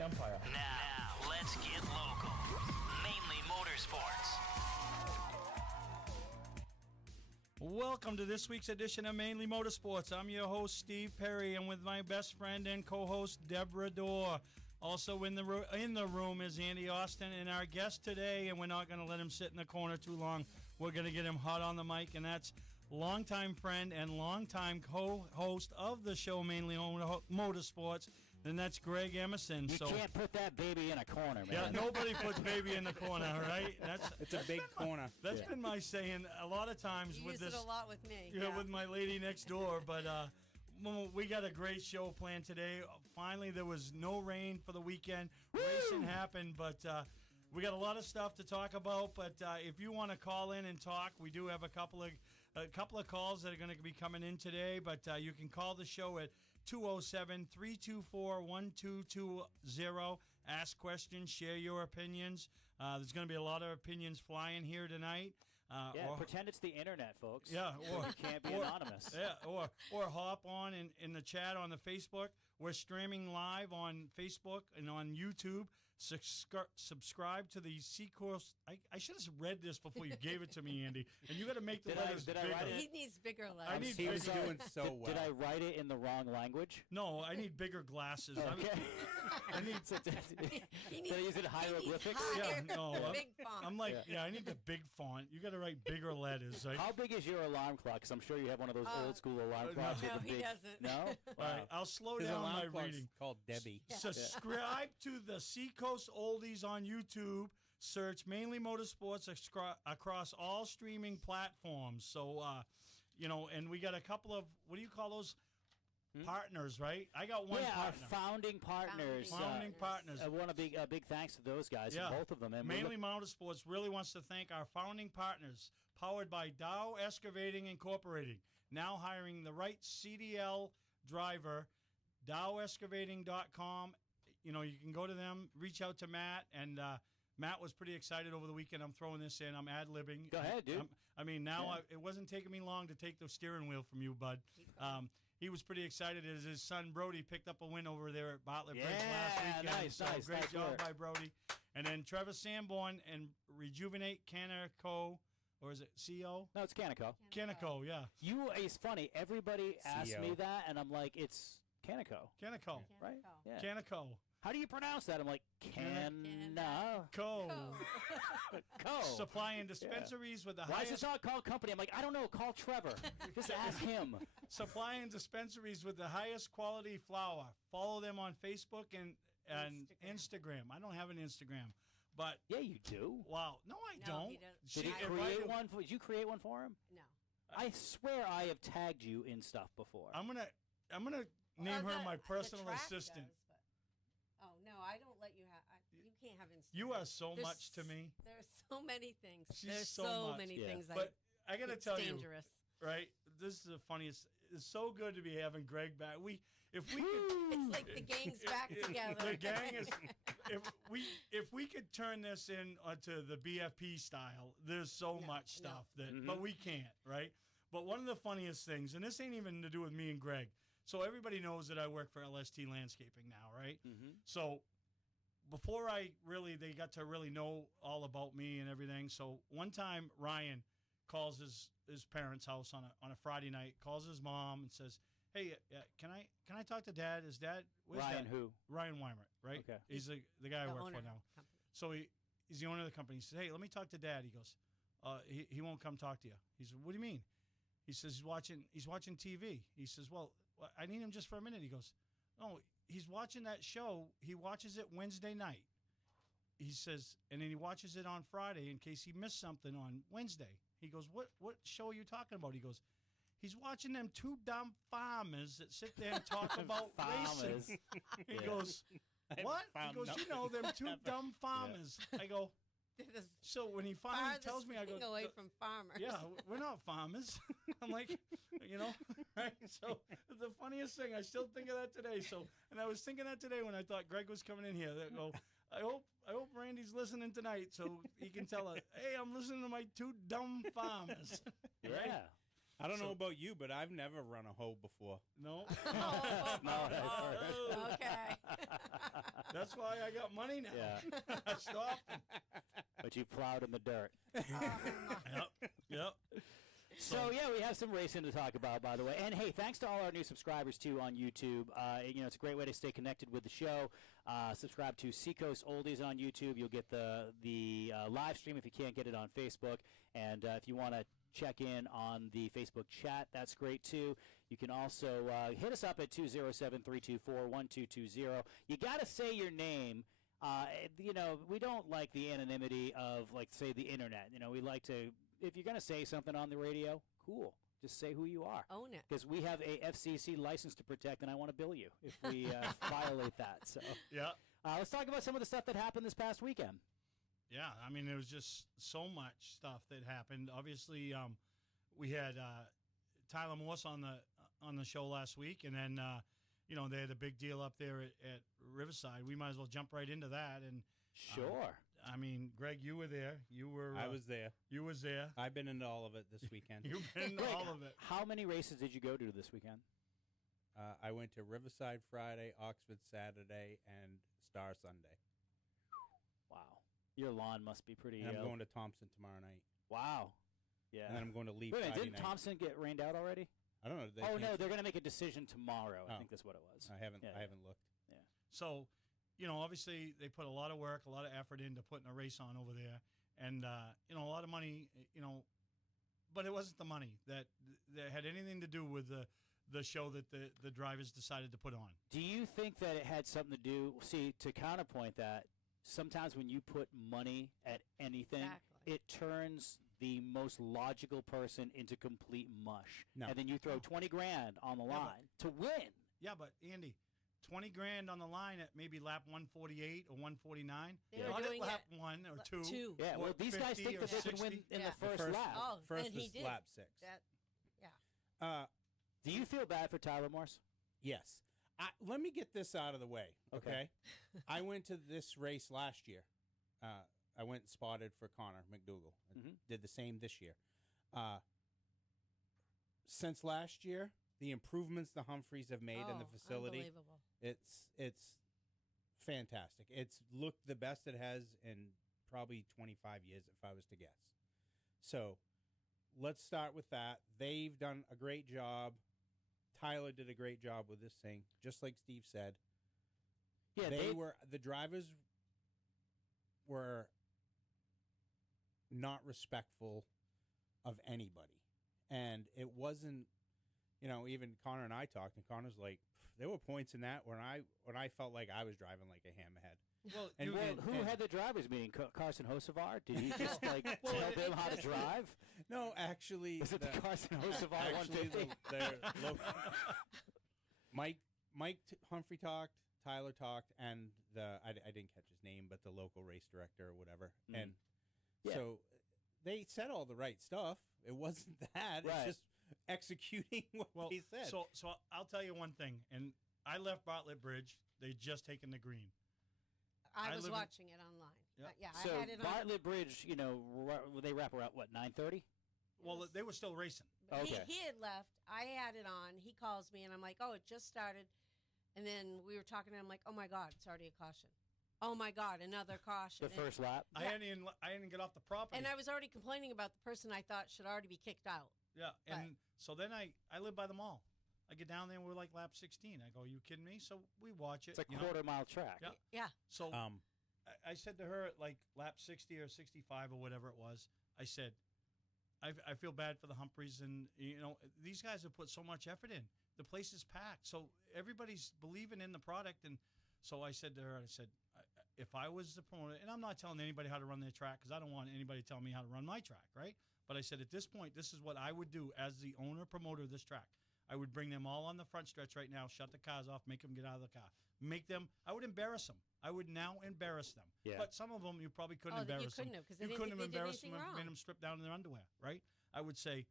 Empire. Now, let's get local. Mainly Motorsports. Welcome to this week's edition of Mainly Motorsports. I'm your host, Steve Perry, and with my best friend and co-host, Deborah Dorr. Also in the room is Andy Austin, and our guest today, and we're not going to let him sit in the corner too long. We're going to get him hot on the mic, and that's longtime friend and longtime co-host of the show, Mainly Motorsports, and that's Greg Emerson. You can't put that baby in a corner, man. Yeah, nobody puts baby in the corner, right? It's a big corner. That's been my saying a lot of times you with use this. it a lot with me. Yeah, with my lady next door. But we got a great show planned today. Finally, there was no rain for the weekend. Woo! Racing happened, but we got a lot of stuff to talk about. But if you want to call in and talk, we do have a couple of calls that are going to be coming in today. But you can call the show at 207-324-1220. Ask questions, share your opinions. There's going to be a lot of opinions flying here tonight. Pretend it's the internet, folks. Yeah, or you can't be anonymous. Yeah, or hop on in the chat on the Facebook. We're streaming live on Facebook and on YouTube. Subscribe to the Seacoast. I should have read this before you gave it to me, Andy. And you got to make the letters bigger. He needs bigger letters. I need He was bigger. doing so well. Did I write it in the wrong language? No, I need bigger glasses. Okay. I need. Did I use it hieroglyphics? Yeah, no. Big font. I'm like, I need the big font. You got to write bigger letters. Right? How big is your alarm clock? Because I'm sure you have one of those old school alarm clocks. No, with the he big, doesn't. No? All right, I'll slow His down alarm my clock's reading. called Debbie. Yeah. Subscribe to the Seacoast Oldies on YouTube. Search Mainly Motorsports across all streaming platforms. So, and we got a couple of, what do you call those? Partners, right? I got one partner. Our founding partners. Founding partners. I want a big thanks to those guys, both of them. And Mainly Motorsports really wants to thank our founding partners, powered by Dow Excavating Incorporated. now hiring the right CDL driver. DowExcavating.com. You know, you can go to them, reach out to Matt, and Matt was pretty excited over the weekend. I'm throwing this in. I'm ad-libbing. Go ahead, dude. It wasn't taking me long to take the steering wheel from you, bud. He was pretty excited as his son Brody picked up a win over there at Bartlett Bridge last weekend. Nice, great job work by Brody. And then Trevor Sanborn and Rejuvenate Canna Co. Or is it CO? No, it's Canico. Canico, yeah. It's funny. Everybody asks me that, and I'm like, it's Canico. Canico. Right? Yeah. Canico. How do you pronounce that? I'm like, Canna. Co. Co. Supplying dispensaries with the Why highest... is it not called company? I'm like, I don't know. Call Trevor. Just ask him. Supplying dispensaries with the highest quality flour. Follow them on Facebook and Instagram. I don't have an Instagram. But yeah, you do. Wow. No, I don't. Did you create one? Did you create one for him? No. I swear I have tagged you in stuff before. I'm gonna name her my personal assistant. Oh no, I don't let you have. You can't have Instagram. You are so much to me. There's so many things. There's so many things. But I gotta tell dangerous. you, right? This is the funniest. It's so good to be having Greg back. If we could, it's like the gang's back together. The gang is. If we could turn this into the BFP style, there's so much stuff but we can't, right? But one of the funniest things, and this ain't even to do with me and Greg. So everybody knows that I work for LST Landscaping now, right? Mm-hmm. So before they got to really know all about me and everything. So one time Ryan calls his parents' house on a Friday night, calls his mom and says, "Hey, can I talk to Dad? Is Dad Ryan Dad? Who? Ryan Weimert, right? Okay. He's the guy I work for now. So he's the owner of the company. He says, "Hey, let me talk to Dad." He goes, he won't come talk to you." He said, "What do you mean?" He says, "He's watching TV." He says, "Well, I need him just for a minute." He goes, "No, he's watching that show. He watches it Wednesday night." He says, and then he watches it on Friday in case he missed something on Wednesday. He goes, "What show are you talking about?" He goes, "He's watching them two dumb farmers that sit there and talk about racing." He goes, "What?" He goes, "You know, them two dumb farmers." I go, so when he finally tells me, I go, away from farmers. "Yeah, we're not farmers." I'm like, right? So the funniest thing, I still think of that today. So, and I was thinking that today when I thought Greg was coming in here. That go, I hope Randy's listening tonight so he can tell her, "Hey, I'm listening to my two dumb farmers." Yeah. Right? I don't know about you, but I've never run a hoe before. No. Okay. That's why I got money now. Yeah. Stop. But you plowed in the dirt. Yep. So, yeah, we have some racing to talk about, by the way. And, hey, thanks to all our new subscribers, too, on YouTube. It's a great way to stay connected with the show. Subscribe to Seacoast Oldies on YouTube. You'll get the live stream if you can't get it on Facebook. And if you want to check in on the Facebook chat, that's great, too. You can also hit us up at 207-324-1220. You got to say your name. We don't like the anonymity of, like, say, the Internet. We like to... If you're going to say something on the radio, cool. Just say who you are. Own it. Because we have a FCC license to protect, and I want to bill you if we violate that. So, yeah. Let's talk about some of the stuff that happened this past weekend. Yeah, I mean, there was just so much stuff that happened. Obviously, we had Tyler Morse on the show last week, and then they had a big deal up there at Riverside. We might as well jump right into that. And sure. I mean, Greg, you were there. I was there. You was there. I've been into all of it this weekend. You've been into all of it. How many races did you go to this weekend? I went to Riverside Friday, Oxford Saturday, and Star Sunday. Wow. Your lawn must be pretty... And I'm going to Thompson tomorrow night. Wow. Yeah. And then I'm going to leave Wait, Friday didn't night. Thompson get rained out already? I don't know. No, they're going to make a decision tomorrow. I think that's what it was. I haven't looked. Yeah. So... obviously they put a lot of work, a lot of effort into putting a race on over there, and a lot of money, but it wasn't the money that had anything to do with the show that the drivers decided to put on. Do you think that it had something to do? See, to counterpoint that, sometimes when you put money at anything, it turns the most logical person into complete mush, and then you throw 20 grand on the line to win. Yeah, but Andy. 20 grand on the line at maybe lap 148 or 149. Not at lap 1 or 2. Yeah, well, these guys think that they can win in the first lap. Oh, first and he was did. lap 6. Yeah. Do you feel bad for Tyler Morse? Yes. Let me get this out of the way, okay? I went to this race last year. I went and spotted for Connor McDougal. Did the same this year. Since last year, the improvements the Humphreys have made in the facility, Unbelievable. it's fantastic. It's looked the best it has in probably 25 years, if I was to guess. So let's start with that. They've done a great job. Tyler did a great job with this thing, just like Steve said. Yeah, the drivers were not respectful of anybody. And it wasn't, even Connor and I talked, and Connor's like, there were points in that when I felt like I was driving like a hammerhead. Well, who had the drivers meeting? Carson Hocevar? Did he just tell them how to drive? No, actually, Was it the Carson Hocevar 150? Mike Humphrey talked, Tyler talked, and I didn't catch his name, but the local race director or whatever. And so they said all the right stuff. It wasn't that. Right. It's just executing what they said. So I'll tell you one thing. And I left Bartlett Bridge. They'd just taken the green. I was live in- watching it online. Yep. So I had it on. Bartlett Bridge, they wrap around, 9:30? Well, they were still racing. Okay. He had left. I had it on. He calls me, and I'm like, oh, it just started. And then we were talking, and I'm like, oh, my God, it's already a caution. Oh, my God, another caution. The first lap? I hadn't get off the property. And I was already complaining about the person I thought should already be kicked out. Yeah, and so then I live by the mall. I get down there and we're like lap 16. I go, you kidding me? So we watch it. It's a quarter-mile track. Yeah. Yeah. So I said to her at like lap 60 or 65 or whatever it was, I said, I feel bad for the Humphreys, and these guys have put so much effort in. The place is packed, so everybody's believing in the product. And so I said to her, if I was the promoter, and I'm not telling anybody how to run their track because I don't want anybody telling me how to run my track, right? But I said at this point, this is what I would do as the owner promoter of this track. I would bring them all on the front stretch right now, shut the cars off, make them get out of the car. I would embarrass them. I would now embarrass them. Yeah. But some of them you probably couldn't You embarrass couldn't them. have, 'cause You they couldn't have didn't think they did embarrassed them anything and made wrong. them strip down in their underwear, right? I would say,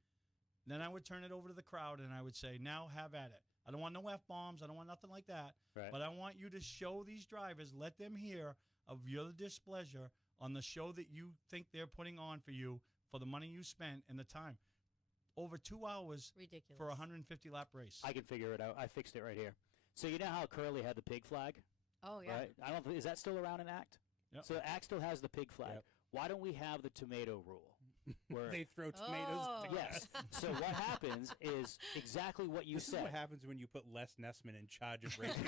then I would turn it over to the crowd and I would say, now have at it. I don't want no F-bombs. I don't want nothing like that. Right. But I want you to show these drivers, let them hear of your displeasure on the show that you think they're putting on for you for the money you spent and the time. Over 2 hours Ridiculous. for a 150-lap race. I can figure it out. I fixed it right here. So you know how Curly had the pig flag? Oh, yeah. Right? Is that still around in ACT? Yep. So ACT still has the pig flag. Yep. Why don't we have the tomato rule? Where They throw tomatoes. Oh. Yes. So what happens is exactly what you This is said. what happens when you put Les Nessman in charge of racing.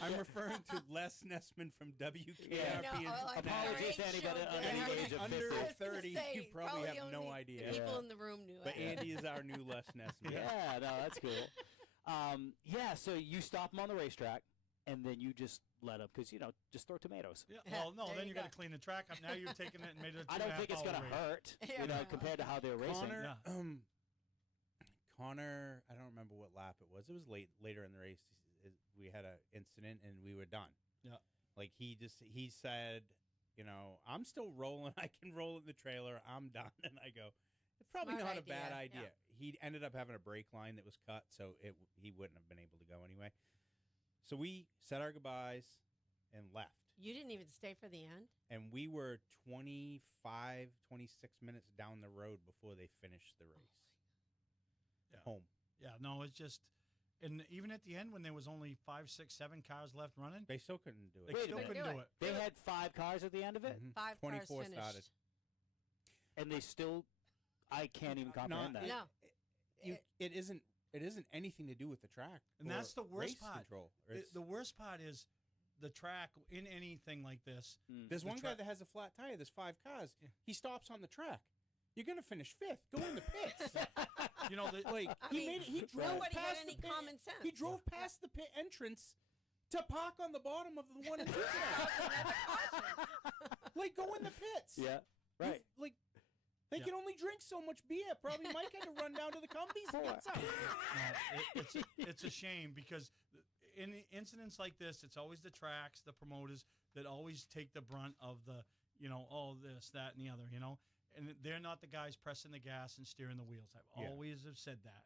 I'm referring to Les Nessman from WKRP. Yeah. Apologies to anybody under the age of under 50. 30, you probably have no idea. The people in the room knew But it. Andy is our new Les Nessman. Yeah, no, that's cool. So you stop them on the racetrack, and then you just let them, because, just throw tomatoes. Yeah. Well, no, There then you you got go. to clean the track up. Now you've taken it and made it a I don't think it's going to 2.5 hour race. hurt, Yeah. compared to how they're racing. Connor, I don't remember what lap it was. It was later in the race. We had an incident and we were done. Yeah. Like he said, I'm still rolling. I can roll in the trailer. I'm done. And I go, it's probably Smart not a bad idea, idea. He ended up having a brake line that was cut, so he wouldn't have been able to go anyway. So we said our goodbyes and left. You didn't even stay for the end? And we were 26 minutes down the road before they finished the race. Yeah. Home. Yeah, no, it's just, and even at the end when there was only 5, 6, 7 cars left running, They still couldn't do they it. Wait a still minute. couldn't do it. They had 5 cars at the end of it, Mhm. 5 cars 24 finished. started. and they still, I can't even comprehend that. No. It isn't anything to do with the track. And or that's the worst race part. Control. The worst part is the track in anything like this. There's the one guy track- that has a flat tire. There's 5 cars. Yeah. He stops on the track. You're gonna finish 5th. Go in the pits. You know, Like he drove nobody had past any the pit. common sense. He drove past the pit entrance to park on the bottom of the one in the Like go in the pits. Yeah, right. They Yeah. can only drink so much beer. Probably Mike had to run down to the Cumbies and get some. it's a shame because in incidents like this, it's always the tracks, the promoters that always take the brunt of the, all this, that, and the other, and they're not the guys pressing the gas and steering the wheels. I've Yeah. always have said that,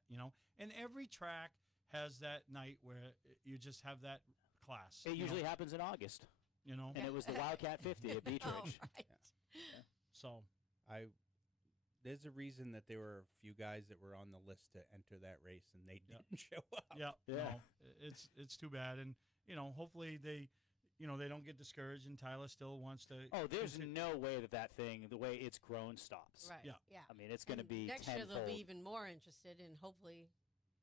And every track has that night where you just have that class. It usually happens in August, and it was the Wildcat 50 at Beach Oh, Ridge. right. So There's a reason that there were a few guys that were on the list to enter that race, and they didn't show up. yeah, Yeah. no, it's too bad, and hopefully they don't get discouraged, and Tyler still wants to. Oh, there's no way that thing, the way it's grown, stops. Right. Yeah. Yeah. I mean, it's going to And be next year tenfold. they'll be even more interested in hopefully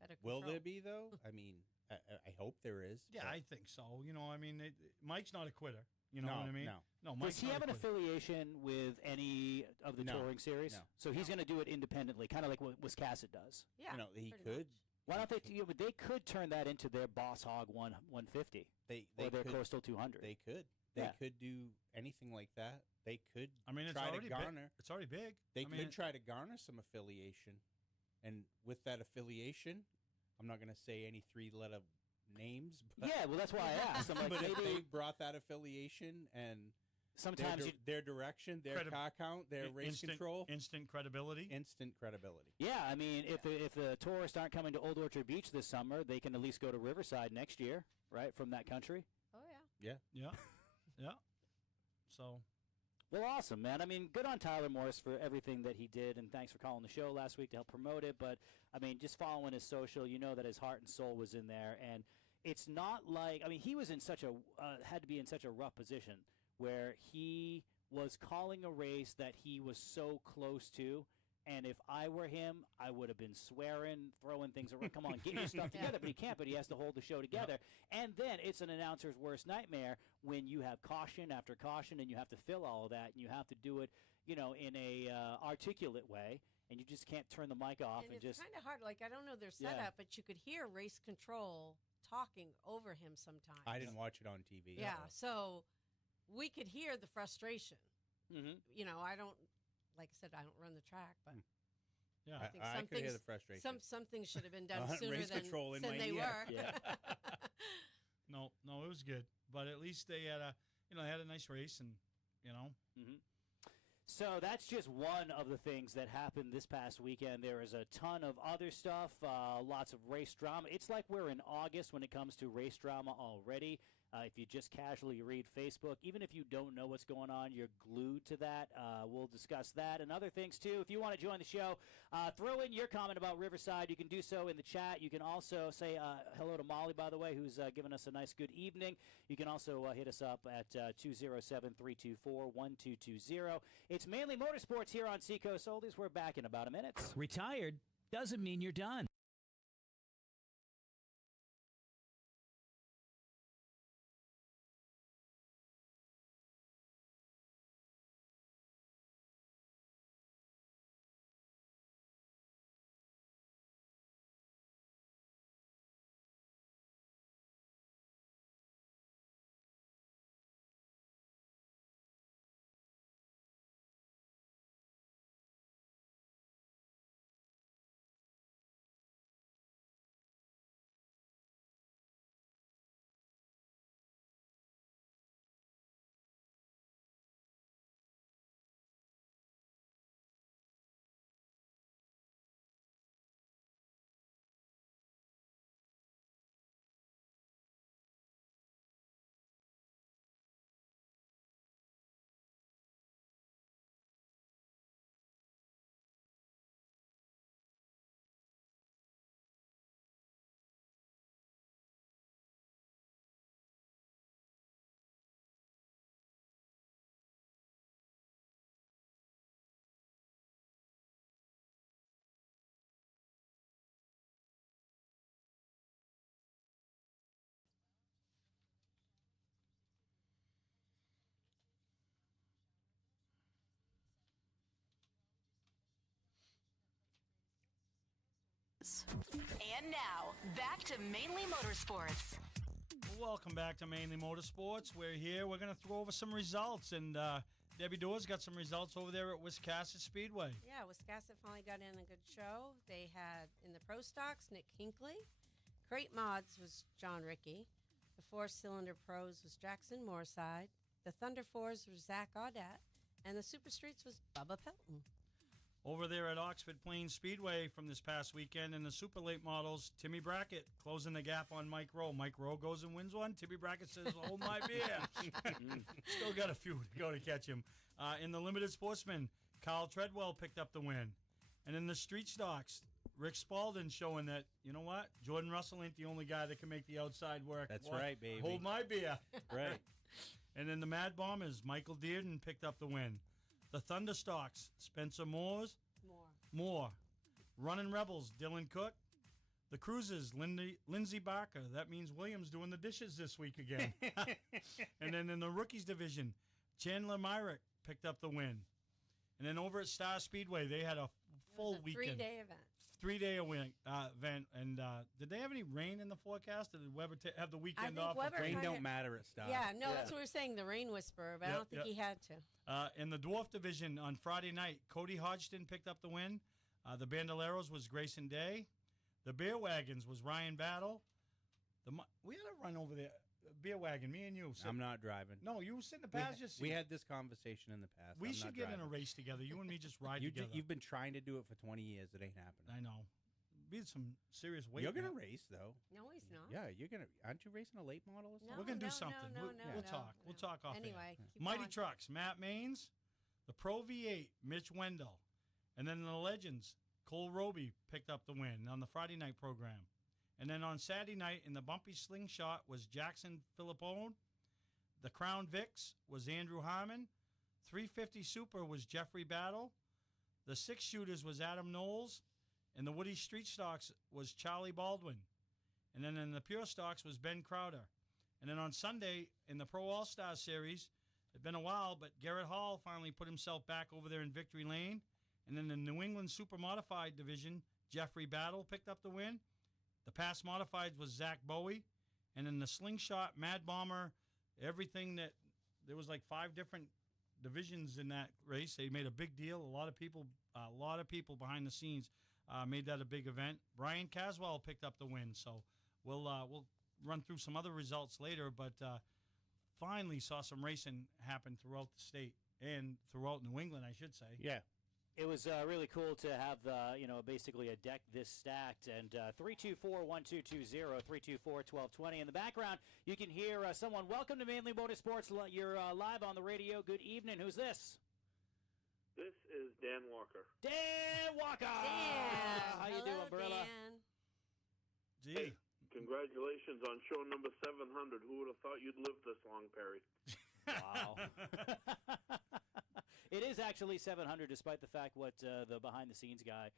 better control. Will there be though? I mean, I hope there is. Yeah, but I think so. I mean, Mike's not a quitter. You know No, what I mean? no. No, Does Mike's he not have a an quitter. affiliation with any of the No, touring series? no. So he's going to do it independently, kind of like what Wiscasset does. Yeah. he pretty could. much. Why don't they? But they could turn that into their Boss Hog 150 They or their could. Coastal 200. They could. They Yeah. could do anything like that. They could. I mean, it's try already to garner. It's already big. They I mean, could try to garner some affiliation, and with that affiliation, I'm not going to say any three-letter names. But, Yeah, well, that's why I asked. I'm like, but if they maybe brought that affiliation and sometimes you. their direction, their car count, their race instant, control, instant credibility. instant credibility. Yeah, I mean, if the tourists aren't coming to Old Orchard Beach this summer, they can at least go to Riverside next year, right, from that country. Oh, yeah. Yeah, yeah. So Well, awesome, man. I mean, good on Tyler Morris for everything that he did, and thanks for calling the show last week to help promote it. But, I mean, just following his social, you know that his heart and soul was in there. And it's not like, I mean, he was in such a, had to be in such a rough position where he was calling a race that he was so close to. And if I were him, I would have been swearing, throwing things around. Come on, get your stuff together. But he can't, but he has to hold the show together. And then it's an announcer's worst nightmare when you have caution after caution and you have to fill all of that. And you have to do it, in a articulate way. And you just can't turn the mic off and it's just. kind of hard. Like, I don't know their Yeah. setup, but you could hear race control talking over him sometimes. I didn't watch it on TV. Yeah, so we could hear the frustration. Mhm. I don't, like I said, I don't run the track, but yeah, I think I some could hear things, the frustration. some things should have been done sooner Race than, control in than my they ear. were. Yeah. no, it was good. But at least they had they had a nice race, and Mhm. So that's just one of the things that happened this past weekend. There is a ton of other stuff, lots of race drama. It's like we're in August when it comes to race drama already. If you just casually read Facebook, even if you don't know what's going on, you're glued to that. We'll discuss that and other things, too. If you want to join the show, throw in your comment about Riverside. You can do so in the chat. You can also say hello to Molly, by the way, who's given us a nice good evening. You can also hit us up at 207-324-1220. It's Mainly Motorsports here on Seacoast Oldies. We're back in about a minute. Retired doesn't mean you're done. And now, back to Mainly Motorsports. welcome back to Mainly Motorsports. We're here. We're going to throw over some results, and Debbie Door's got some results over there at Wiscasset Speedway. Yeah, Wiscasset finally got in a good show. They had, in the Pro Stocks, Nick Hinkley. Crate Mods was John Rickey. The Four-Cylinder Pros was Jackson Moorside. The Thunder Fours was Zach Audette. And the Super Streets was Bubba Pelton. Over there at Oxford Plains Speedway from this past weekend in the super late models, Timmy Brackett closing the gap on Mike Rowe. Mike Rowe goes and wins one. Timmy Brackett says, hold my beer. Still got a few to go to catch him. In the limited sportsman, Kyle Treadwell picked up the win. And in the street stocks, Rick Spalding showing that, you know what? Jordan Russell ain't the only guy that can make the outside work. That's right, baby. Hold my beer. Right. And in the Mad Bombers, Michael Dearden picked up the win. The Thunderstocks, Spencer Moore. Running Rebels, Dylan Cook. The Cruisers, Lindsey Barker. That means Williams doing the dishes this week again. And then in the Rookies division, Chandler Myrick picked up the win. And then over at Star Speedway, they had a full weekend. 3-day event. 3-day event. And did they have any rain in the forecast? Or did Weber have the weekend off? Weber Rain kinda- don't matter at Star. Yeah, no, that's what we were saying, the rain whisperer, but I Yep, don't think yep. he had to. In the Dwarf division on Friday night, Cody Hodgson picked up the win. The Bandoleros was Grayson Day. The Beer Wagons was Ryan Battle. We had a run over there. Beer Wagon, me and you. I'm not driving. No, you sit in the passenger seat. We had this conversation in the past. We I'm should not get in a driving. race together. You and me just ride together. You've been trying to do it for 20 years. It ain't happening. I know. Be some serious weight. You're gonna man. race though. No, he's not. Yeah, you're gonna. Aren't you racing a late model or No, something? We're gonna do no, something. No, We'll- no, we'll no, talk. no. We'll talk off air. Anyway, keep Mighty going. Trucks, Matt Maines. The Pro V8, Mitch Wendell. And then the Legends, Cole Roby picked up the win on the Friday night program. And then on Saturday night in the Bumpy Slingshot was Jackson Philippone. The Crown Vics was Andrew Harmon. 350 Super was Jeffrey Battle. The Six Shooters was Adam Knowles. And the Woody Street Stocks was Charlie Baldwin. And then in the Pure Stocks was Ben Crowder. And then on Sunday in the Pro All-Star Series, it's been a while, but Garrett Hall finally put himself back over there in Victory Lane. And then the New England Super Modified Division, Jeffrey Battle picked up the win. The Past Modifieds was Zach Bowie. And in the Slingshot, Mad Bomber, everything that there was like 5 different divisions in that race. They made a big deal. A lot of people behind the scenes made that a big event. Brian Caswell picked up the win. So we'll run through some other results later, but finally saw some racing happen throughout the state and throughout New England, I should say. Yeah. It was really cool to have, basically a deck this stacked. And 324-1220, 324-1220. In the background, you can hear someone. Welcome to Mainly Motorsports. You're live on the radio. Good evening. Who's this? This is Dan Walker. Dan Walker! Dan. How you Hello, doing, Barilla? Dan. Gee. Congratulations on show number 700. Who would have thought you'd live this long, Perry? Wow. It is actually 700, despite the fact what the behind-the-scenes guy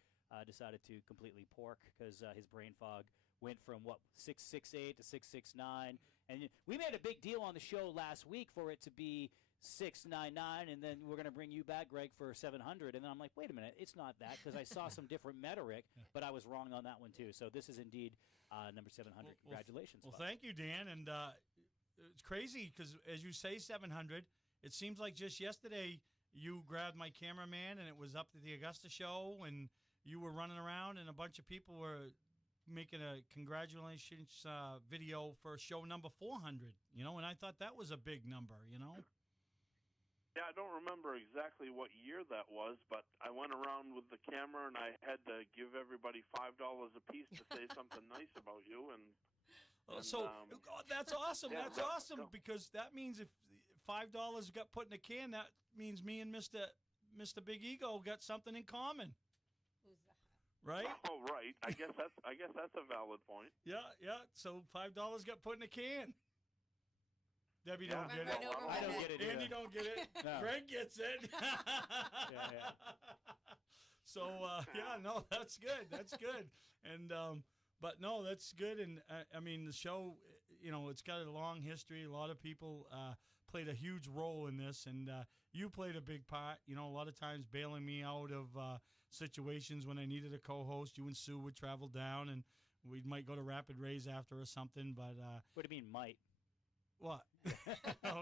decided to completely pork because his brain fog went from, 668 to 669. And we made a big deal on the show last week for it to be 699, and then we're going to bring you back, Greg, for 700. And then I'm like, wait a minute, it's not that, because I saw some different metric, but I was wrong on that one, too. So this is indeed number 700. Congratulations. Well, bud. thank you, Dan. And it's crazy because, as you say, 700, it seems like just yesterday you grabbed my cameraman and it was up to the Augusta show and you were running around and a bunch of people were making a congratulations video for show number 400, and I thought that was a big number, Yeah, I don't remember exactly what year that was, but I went around with the camera and I had to give everybody $5 a piece to say something nice about you. And that's awesome. yeah, That's awesome because that means if $5 got put in a can, that means me and Mr. Big Ego got something in common, Who's that? right? Oh, right. I guess that's a valid point. Yeah. So $5 got put in a can. Debbie Yeah. don't get Right it. over I don't my get it Andy either. don't get it. No. Greg gets it. yeah. So no, that's good. That's good. And but no, that's good. And I mean, the show, it's got a long history. A lot of people played a huge role in this, and you played a big part. A lot of times bailing me out of situations when I needed a co-host. You and Sue would travel down, and we might go to Rapid Rays after or something. But What do you mean, might? what?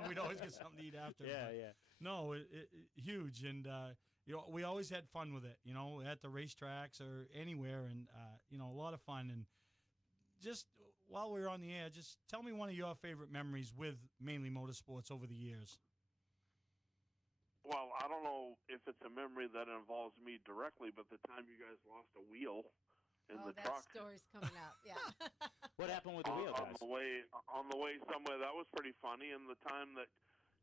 We'd always get something to eat after. Yeah, but yeah. No, it huge, and we always had fun with it. At the racetracks or anywhere, and a lot of fun. And just while we were on the air, just tell me one of your favorite memories with Mainly Motorsports over the years. Well, I don't know if it's a memory that involves me directly, but the time you guys lost a wheel in the that truck story's coming up. Yeah. What happened with the wheel, on guys? the way somewhere, that was pretty funny. And the time that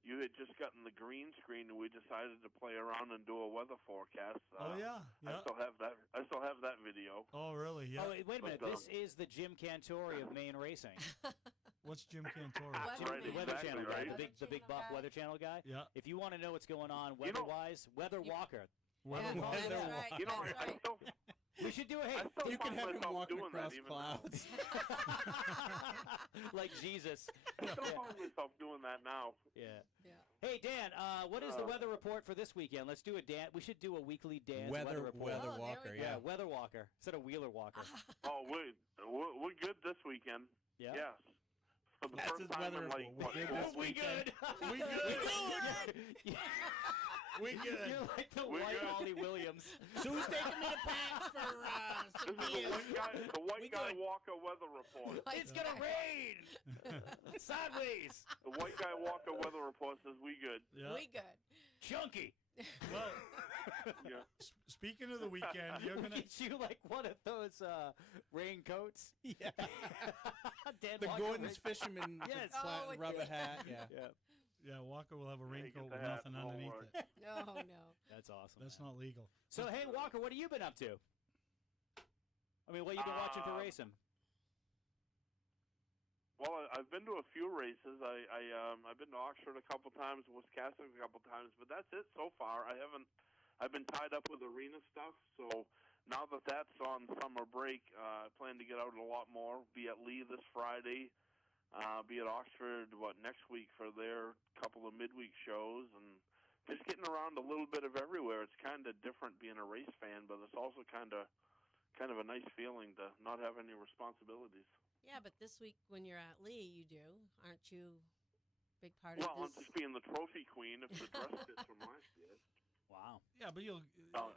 you had just gotten the green screen, and we decided to play around and do a weather forecast. Oh yeah, I still have that. I still have that video. Oh really? Yeah. Oh, wait a minute. But, This is the Jim Cantori of Maine Racing. What's Jim Cantori? That's Weather right, The Weather exactly Channel guy, right. the big buff Channel guy. Weather Channel guy. Yeah. If you want to know what's going on You know- weather-wise, Weather Walker. Weather Yeah, Walker. that's right. You know, that's I right. still, We should do a I still You can find have him myself walking doing that across even clouds. like Jesus. I still find myself doing that now. Yeah. Yeah. Hey Dan, what is the weather report for this weekend? Let's do a Dan. We should do a weekly Dan's weather report. Weather Oh, there Walker, we Yeah, yeah. Weather Walker instead of Wheeler Walker. Oh, we're good this weekend. Yeah. Yes. For the That's first his time weather in like report. what, We're 4 good this We weeks? good. We good. We good. You're like the We white good. Holly Williams. Sue's taking me to PAX for some This is beers. the We white guy good. Walker weather report. It's gonna rain. Sideways. The white guy Walker weather report says we good. Yeah. We good. Chunky. Well, Yeah. speaking of the weekend, you're We gonna. get you like one of those raincoats. Yeah. Dan The Walker Gordon's rain- fisherman Yes. flat Oh, with rubber the- hat. Yeah. Yeah, Yeah, Walker will have a Yeah, you raincoat get with that. nothing Don't underneath worry. it. No, no. that's awesome. That's man. not legal. So hey Walker, what have you been up to? I mean, what you been watching for racing? Well, I've been to a few races. I've been to Oxford a couple times, Wisconsin a couple times, but that's it so far. I've been tied up with arena stuff, so now that that's on summer break, I plan to get out a lot more. Be at Lee this Friday. Be at Oxford next week for their couple of midweek shows, and just getting around a little bit of everywhere. It's kind of different being a race fan, but it's also kind of a nice feeling to not have any responsibilities. Yeah, but this week when you're at Lee, you do. Aren't you a big part of Well, I'm this? just being the trophy queen if the dress fits from last year. Wow. Yeah, but I'm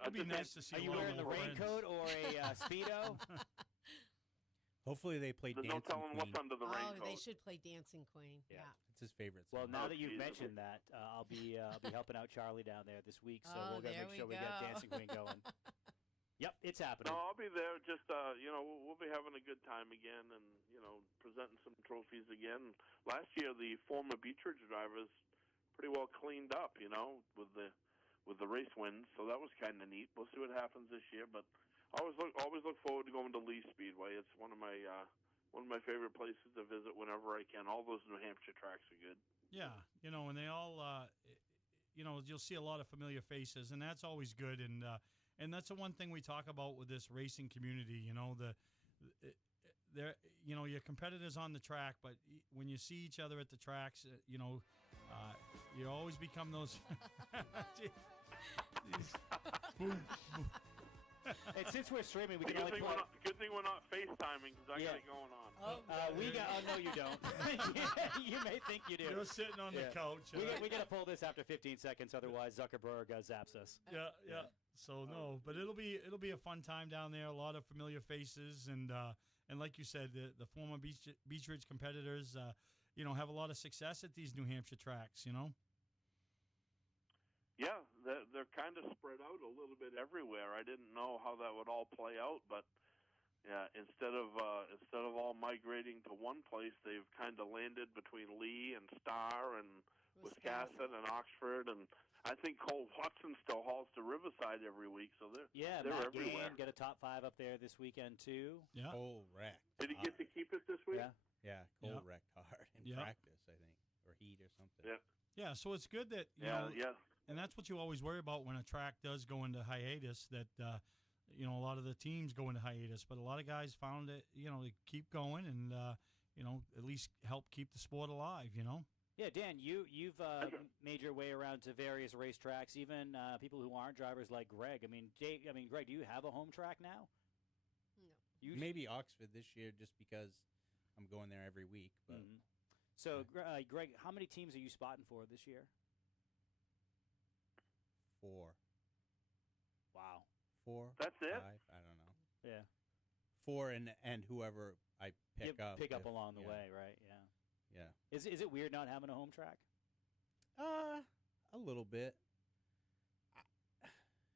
it'd be just nice to see. Are you a lot wearing the more friends. raincoat or a speedo? Hopefully they play There's no Dancing telling Queen. what's under the Oh, raincoat. they should play Dancing Queen. Yeah. Yeah. It's his favorite Well, song. now Oh, that you've Jesus. mentioned that, I'll be helping out Charlie down there this week, so Oh, we're gonna there make we sure we get go. Dancing Queen going. Yep, it's happening. No, I'll be there. Just we'll be having a good time again, and presenting some trophies again. Last year, the former Beechridge drivers pretty well cleaned up, with the race wins. So that was kind of neat. We'll see what happens this year, but I always look forward to going to Lee Speedway. It's one of my favorite places to visit whenever I can. All those New Hampshire tracks are good. Yeah, and they all, you'll see a lot of familiar faces, and that's always good. And that's the one thing we talk about with this racing community. Your competitors on the track, but when you see each other at the tracks, you always become those. Boom, boom. And since we're streaming, we Good can only thing, play. good thing we're not FaceTiming because I Yeah. got it going on. We got. Oh no, you don't. You may think you do. You're sitting on Yeah. the couch. We got to pull this after 15 seconds, otherwise Zuckerberg zaps us. Yeah. So no, but it'll be a fun time down there. A lot of familiar faces, and like you said, the former Beechridge competitors, have a lot of success at these New Hampshire tracks. Yeah, they're kind of spread out a little bit everywhere. I didn't know how that would all play out, but yeah, instead of all migrating to one place, they've kind of landed between Lee and Star and Wisconsin and Oxford, and I think Cole Watson still hauls to Riverside every week, so they're Matt everywhere. Gain got a top 5 up there this weekend too. Yeah. Cole wrecked. Did he get to keep it this week? Yeah. Yeah, Cole Yeah. wrecked hard in Yeah. practice, I think, or heat or something. Yeah. Yeah. So it's good that Yeah, and that's what you always worry about when a track does go into hiatus. That a lot of the teams go into hiatus, but a lot of guys found it, to keep going and at least help keep the sport alive. Yeah, Dan, you've made your way around to various racetracks, even people who aren't drivers like Greg. Greg, do you have a home track now? No. You Maybe Oxford this year, just because I'm going there every week. But Mhm. So, Greg, how many teams are you spotting for this year? 4. Wow. 4. That's it? 5, I don't know. Yeah. 4 and whoever I pick up. Pick up if- along the yeah, way, right? Yeah. Yeah. Is it weird not having a home track? A little bit.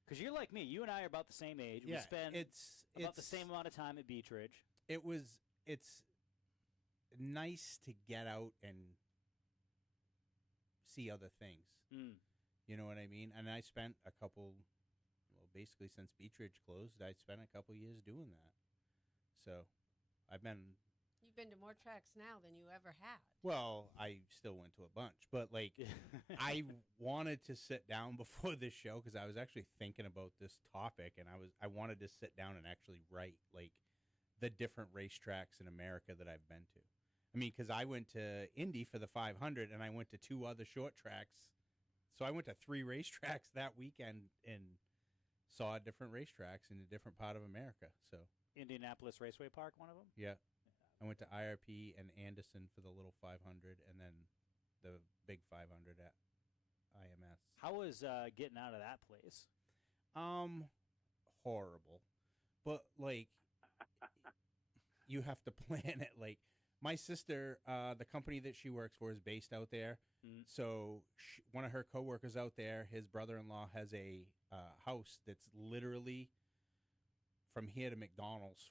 Because you're like me. You and I are about the same age. Yeah, we spent it's about the same amount of time at Beach Ridge. It's nice to get out and see other things. Mm. You know what I mean? And I spent basically since Beach Ridge closed, I spent a couple years doing that. So I've been. You've been to more tracks now than you ever had. Well, I still went to a bunch, but like I wanted to sit down before this show because I was actually thinking about this topic, and I wanted to sit down and actually write like the different racetracks in America that I've been to. I mean, because I went to Indy for the 500, and I went to 2 other short tracks. So I went to 3 racetracks that weekend and saw different racetracks in a different part of America. So Indianapolis Raceway Park, one of them? yeah. I went to IRP and Anderson for the little 500, and then the big 500 at IMS. How was getting out of that place? Horrible. But, like, you have to plan it. Like, my sister, the company that she works for is based out there. Mm. So one of her coworkers out there, his brother-in-law has a house that's literally from here to McDonald's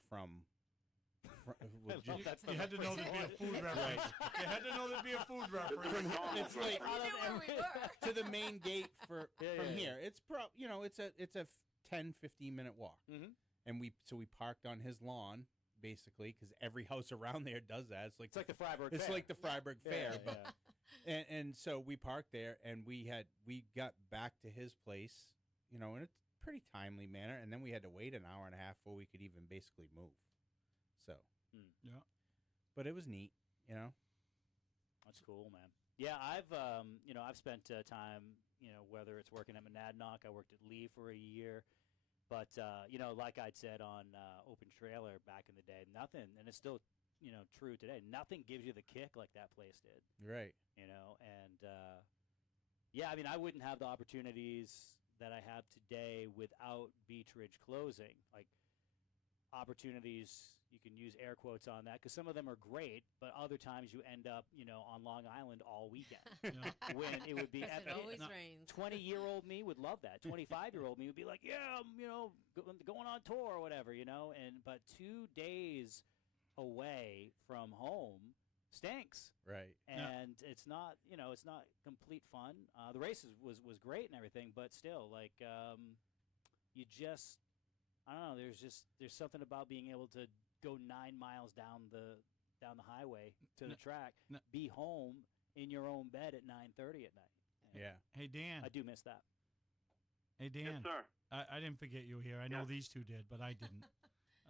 You had to know there'd be a food reference. You had to know there'd be a food reference. It's like We knew where we were. to the main gate from yeah. here. It's it's a 10-15 minute walk. Mm-hmm. And we parked on his lawn basically because every house around there does that. It's like the Freiburg It's Fair. like the Freiburg Fair, Yeah, but and so we parked there and we got back to his place, in a pretty timely manner, and then we had to wait an hour and a half before we could even basically move. So, Yeah. but it was neat, That's cool, man. Yeah, I've spent time, whether it's working at Monadnock, I worked at Lee for a year, but like I'd said on Open Trailer back in the day, nothing, and it's still, true today. Nothing gives you the kick like that place did. Right. And I mean, I wouldn't have the opportunities that I have today without Beach Ridge closing. Like opportunities, you can use air quotes on that because some of them are great, but other times you end up, on Long Island all weekend. When it would be 'Cause it always rains. 20-year-old me would love that. 25-year-old me would be like, yeah, I'm, going on tour or whatever, but 2 days away from home stinks. Right. And it's not, it's not complete fun. The race was great and everything, but still, like, you just, I don't know. There's something about being able to go 9 miles down the highway to the track, be home in your own bed at 9:30 at night. And Yeah. Hey, Dan. I do miss that. Hey, Dan. Yes, sir. I didn't forget you here. I know Yeah. these two did, but I didn't.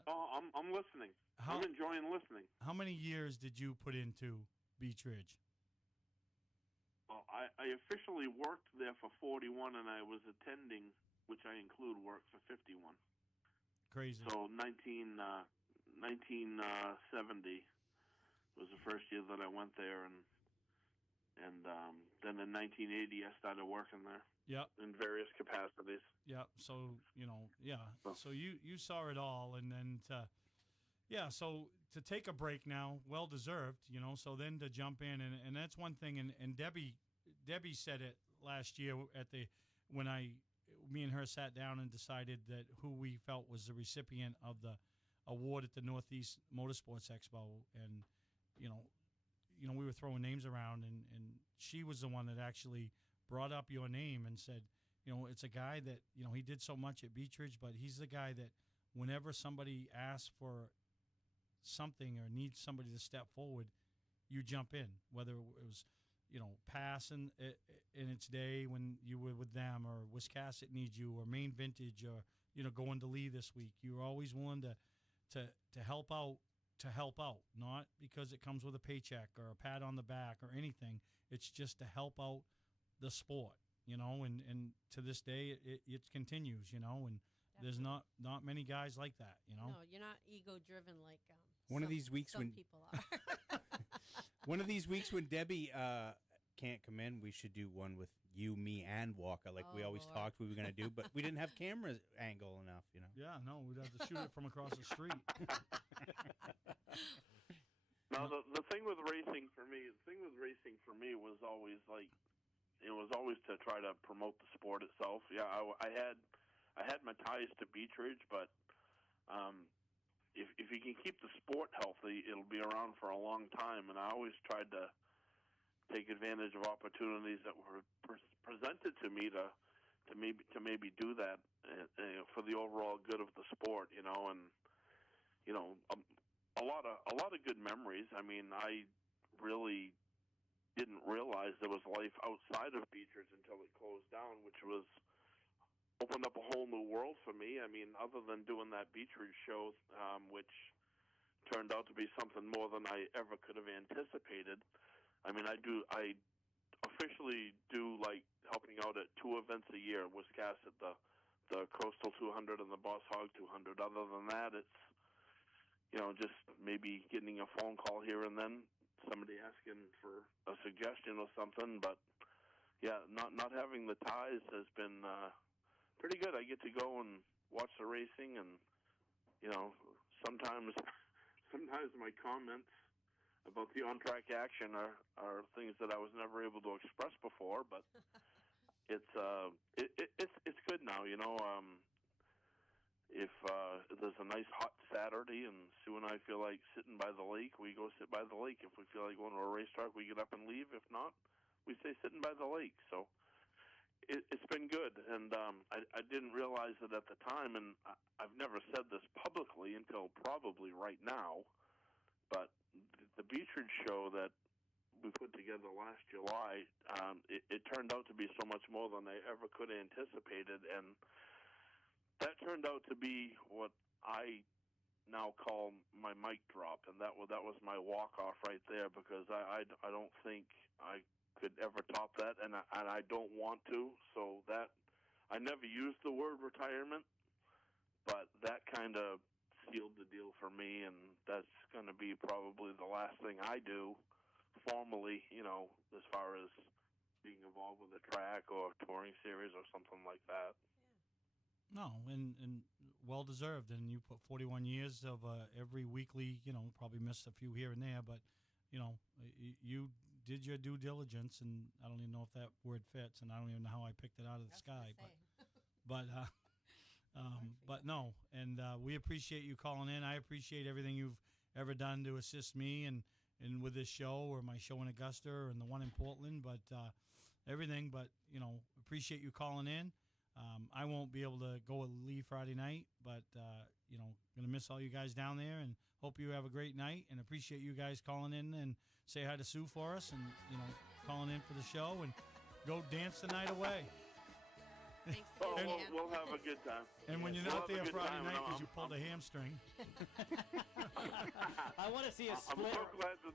Oh, I'm listening. I'm enjoying listening. How many years did you put into Beach Ridge? Well, I officially worked there for 41, and I was attending, which I include work, for 51. Crazy. So 1970 was the first year that I went there, and then in 1980 I started working there. Yep. In various capacities. Yeah. So So you saw it all, and then so to take a break now, well deserved. So then to jump in, and that's one thing. And Debbie said it last year when me and her sat down and decided that who we felt was the recipient of the award at the Northeast Motorsports Expo, and we were throwing names around, and she was the one that actually brought up your name and said, it's a guy that, he did so much at Beach Ridge, but he's the guy that whenever somebody asks for something or needs somebody to step forward, you jump in, whether it was, Pass in its day when you were with them, or Wiscasset needs you, or Main Vintage, or, going to Lee this week. You were always willing to help out, not because it comes with a paycheck or a pat on the back or anything. It's just to help out the sport, and to this day it continues, and there's not many guys like that, No, you're not ego-driven like One of these weeks some when people are. One of these weeks when Debbie can't come in, we should do one with you, me, and Walker, like we always Lord. talked we were going to do, but we didn't have camera angle enough, Yeah, no, we'd have to shoot it from across the street. Now the thing with racing for me was always like, it was always to try to promote the sport itself. Yeah, I I had my ties to Beech Ridge, but if you can keep the sport healthy, it'll be around for a long time. And I always tried to take advantage of opportunities that were presented to me to maybe do that for the overall good of the sport, and a lot of good memories. I mean, I really didn't realize there was life outside of Beech Ridge until it closed down, which was opened up a whole new world for me. I mean, other than doing that Beech Ridge show, which turned out to be something more than I ever could have anticipated. I mean, I officially do like helping out at 2 events a year, Wiscasset, the Coastal 200 and the Boss Hog 200. Other than that, it's just maybe getting a phone call here and then, somebody asking for a suggestion or something. But yeah, not having the ties has been pretty good. I get to go and watch the racing, and sometimes my comments about the on-track action are things that I was never able to express before. But it's good now. If there's a nice hot Saturday and Sue and I feel like sitting by the lake, we go sit by the lake. If we feel like going to a racetrack, we get up and leave. If not, we stay sitting by the lake. So it's been good, and I didn't realize it at the time, and I've never said this publicly until probably right now, but the Beech Ridge show that we put together last July, it turned out to be so much more than I ever could have anticipated, and that turned out to be what I now call my mic drop, and that was my walk-off right there, because I don't think I could ever top that, and I don't want to. So that I never used the word retirement, but that kind of sealed the deal for me, and that's going to be probably the last thing I do formally, as far as being involved with a track or a touring series or something like that. No, and well deserved. And you put 41 years of every weekly, probably missed a few here and there, but you did your due diligence, and I don't even know if that word fits, and I don't even know how I picked it out of the sky, but no, and we appreciate you calling in. I appreciate everything you've ever done to assist me and with this show, or my show in Augusta, and the one in Portland, but everything. But appreciate you calling in. I won't be able to go with Lee Friday night, but gonna miss all you guys down there, and hope you have a great night, and appreciate you guys calling in and say hi to Sue for us, and calling in for the show, and go dance the night away. Thanks Oh, again, Dan. we'll have a good time. And when you're We'll not have a there good Friday time, night and because you pulled a hamstring. I want to see a I'm split. so glad that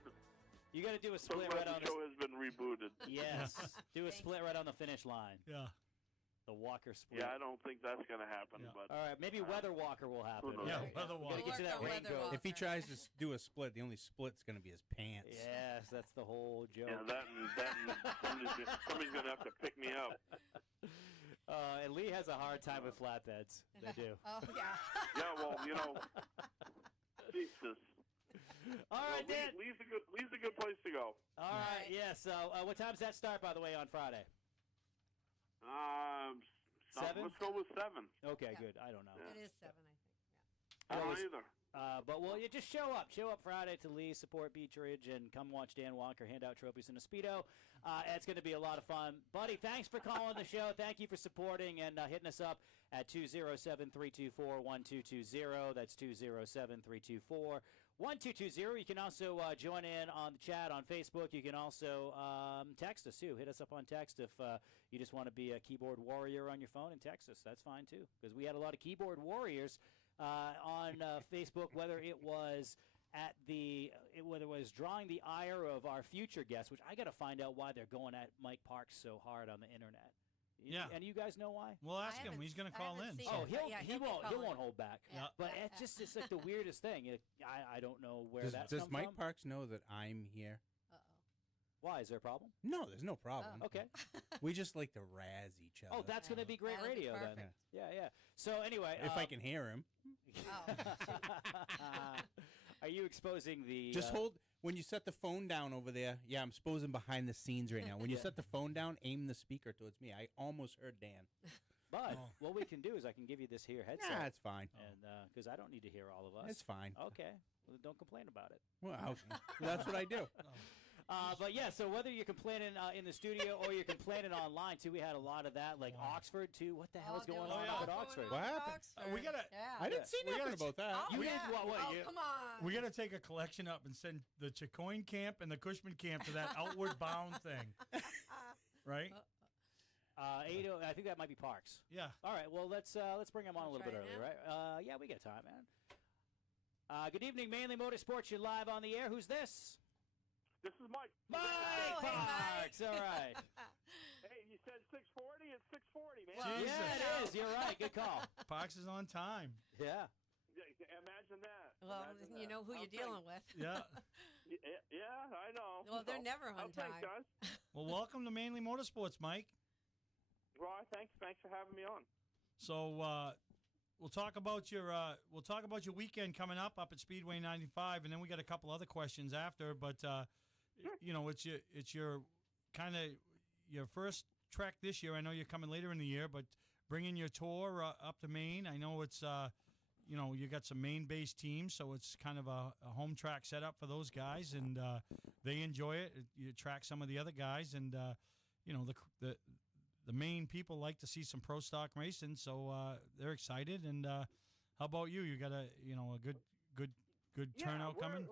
You got to do a so split glad right on the show has been rebooted. Yes, do a Thanks. split right on the finish line. Yeah. The Walker split. Yeah, I don't think that's going to happen. Yeah. But All right, maybe Weather Walker will happen. Who knows? Yeah, There you go. weather Gotta walk. get you that We'll work on raincoat. weather If he walker. tries to do a split, the only split's going to be his pants. Yes, that's the whole joke. yeah, that and somebody's going to have to pick me up. And Lee has a hard time with flatbeds. They do. Oh, yeah. Yeah, well, Jesus. All right, Dan. Lee's a good place to go. All right, Right. yeah. So, what time's that start, by the way, on Friday? Let's go with 7. Okay, Yeah. good. I don't know. It is 7, I think. I don't Always- either. But well, you just show up. Show up Friday to Lee, support Beech Ridge, and come watch Dan Walker hand out trophies in a Speedo. It's going to be a lot of fun. Buddy, thanks for calling the show. Thank you for supporting and hitting us up at 207-324-1220. That's 207-324-1220. You can also join in on the chat on Facebook. You can also text us, too. Hit us up on text if you just want to be a keyboard warrior on your phone and text us. That's fine, too, because we had a lot of keyboard warriors on Facebook, whether it was whether it was drawing the ire of our future guests, which I got to find out why they're going at Mike Parks so hard on the internet. Yeah. And you guys know why? We'll I ask him. haven't He's going to I call haven't in. seen Oh, it, but yeah, he be won't calling. hold back. Yeah. But it's like the weirdest thing. I don't know where that's Does come Mike from. Parks know that I'm here? Why? Is there a problem? No, there's no problem. Oh. Okay. We just like to razz each other. Oh, that's going to be great That'll be radio then. perfect. Yeah. So anyway, if I can hear him. Oh, are you exposing the? Just hold when you set the phone down over there. Yeah, I'm exposing behind the scenes right now. When you set the phone down, aim the speaker towards me. I almost heard Dan. But Oh. what we can do is I can give you this here headset. Yeah, it's fine. And because I don't need to hear all of us. It's fine. Okay. Well, don't complain about it. Well, that's what I do. But yeah, so whether you're complaining in the studio or you're complaining online too, we had a lot of that. Like Oxford too. What the hell is there going was on stuff up at going Oxford? on What at happened? Oxford. We gotta- Yeah. I didn't see We nothing gotta- about that. Oh, You yeah. did what? Oh, You- come on. We got to take a collection up and send the Chicoine camp and the Cushman camp to that outward bound thing. Right? 8:00 I think that might be Parks. Yeah. All right, well let's bring him on a Wanna little bit try it early, right? Yeah, we got time, man. Good evening, Mainly Motorsports. You're live on the air. Who's this? This is Mike. Mike Oh, hey, Parks. Mike. All right. Hey, you said 640. It's 640, man. Jesus. Yeah, it is. You're right. Good call. Parks is on time. Yeah. Imagine that. Well, Imagine you that. know who you're How's dealing with. Yeah. things? Yeah, I know. Well, they're So, never on how's things, time. guys? Well, welcome to Mainly Motorsports, Mike. Well, thanks for having me on. So we'll talk about your weekend coming up at Speedway 95, and then we got a couple other questions after. But you know, it's your kind of your first track this year. I know you're coming later in the year, but bringing your tour up to Maine. I know it's you know, you got some Maine-based teams, so it's kind of a home track setup for those guys, and they enjoy it. You track some of the other guys, and you know, the Maine people like to see some pro stock racing, so they're excited. And how about you? You got a good turnout coming.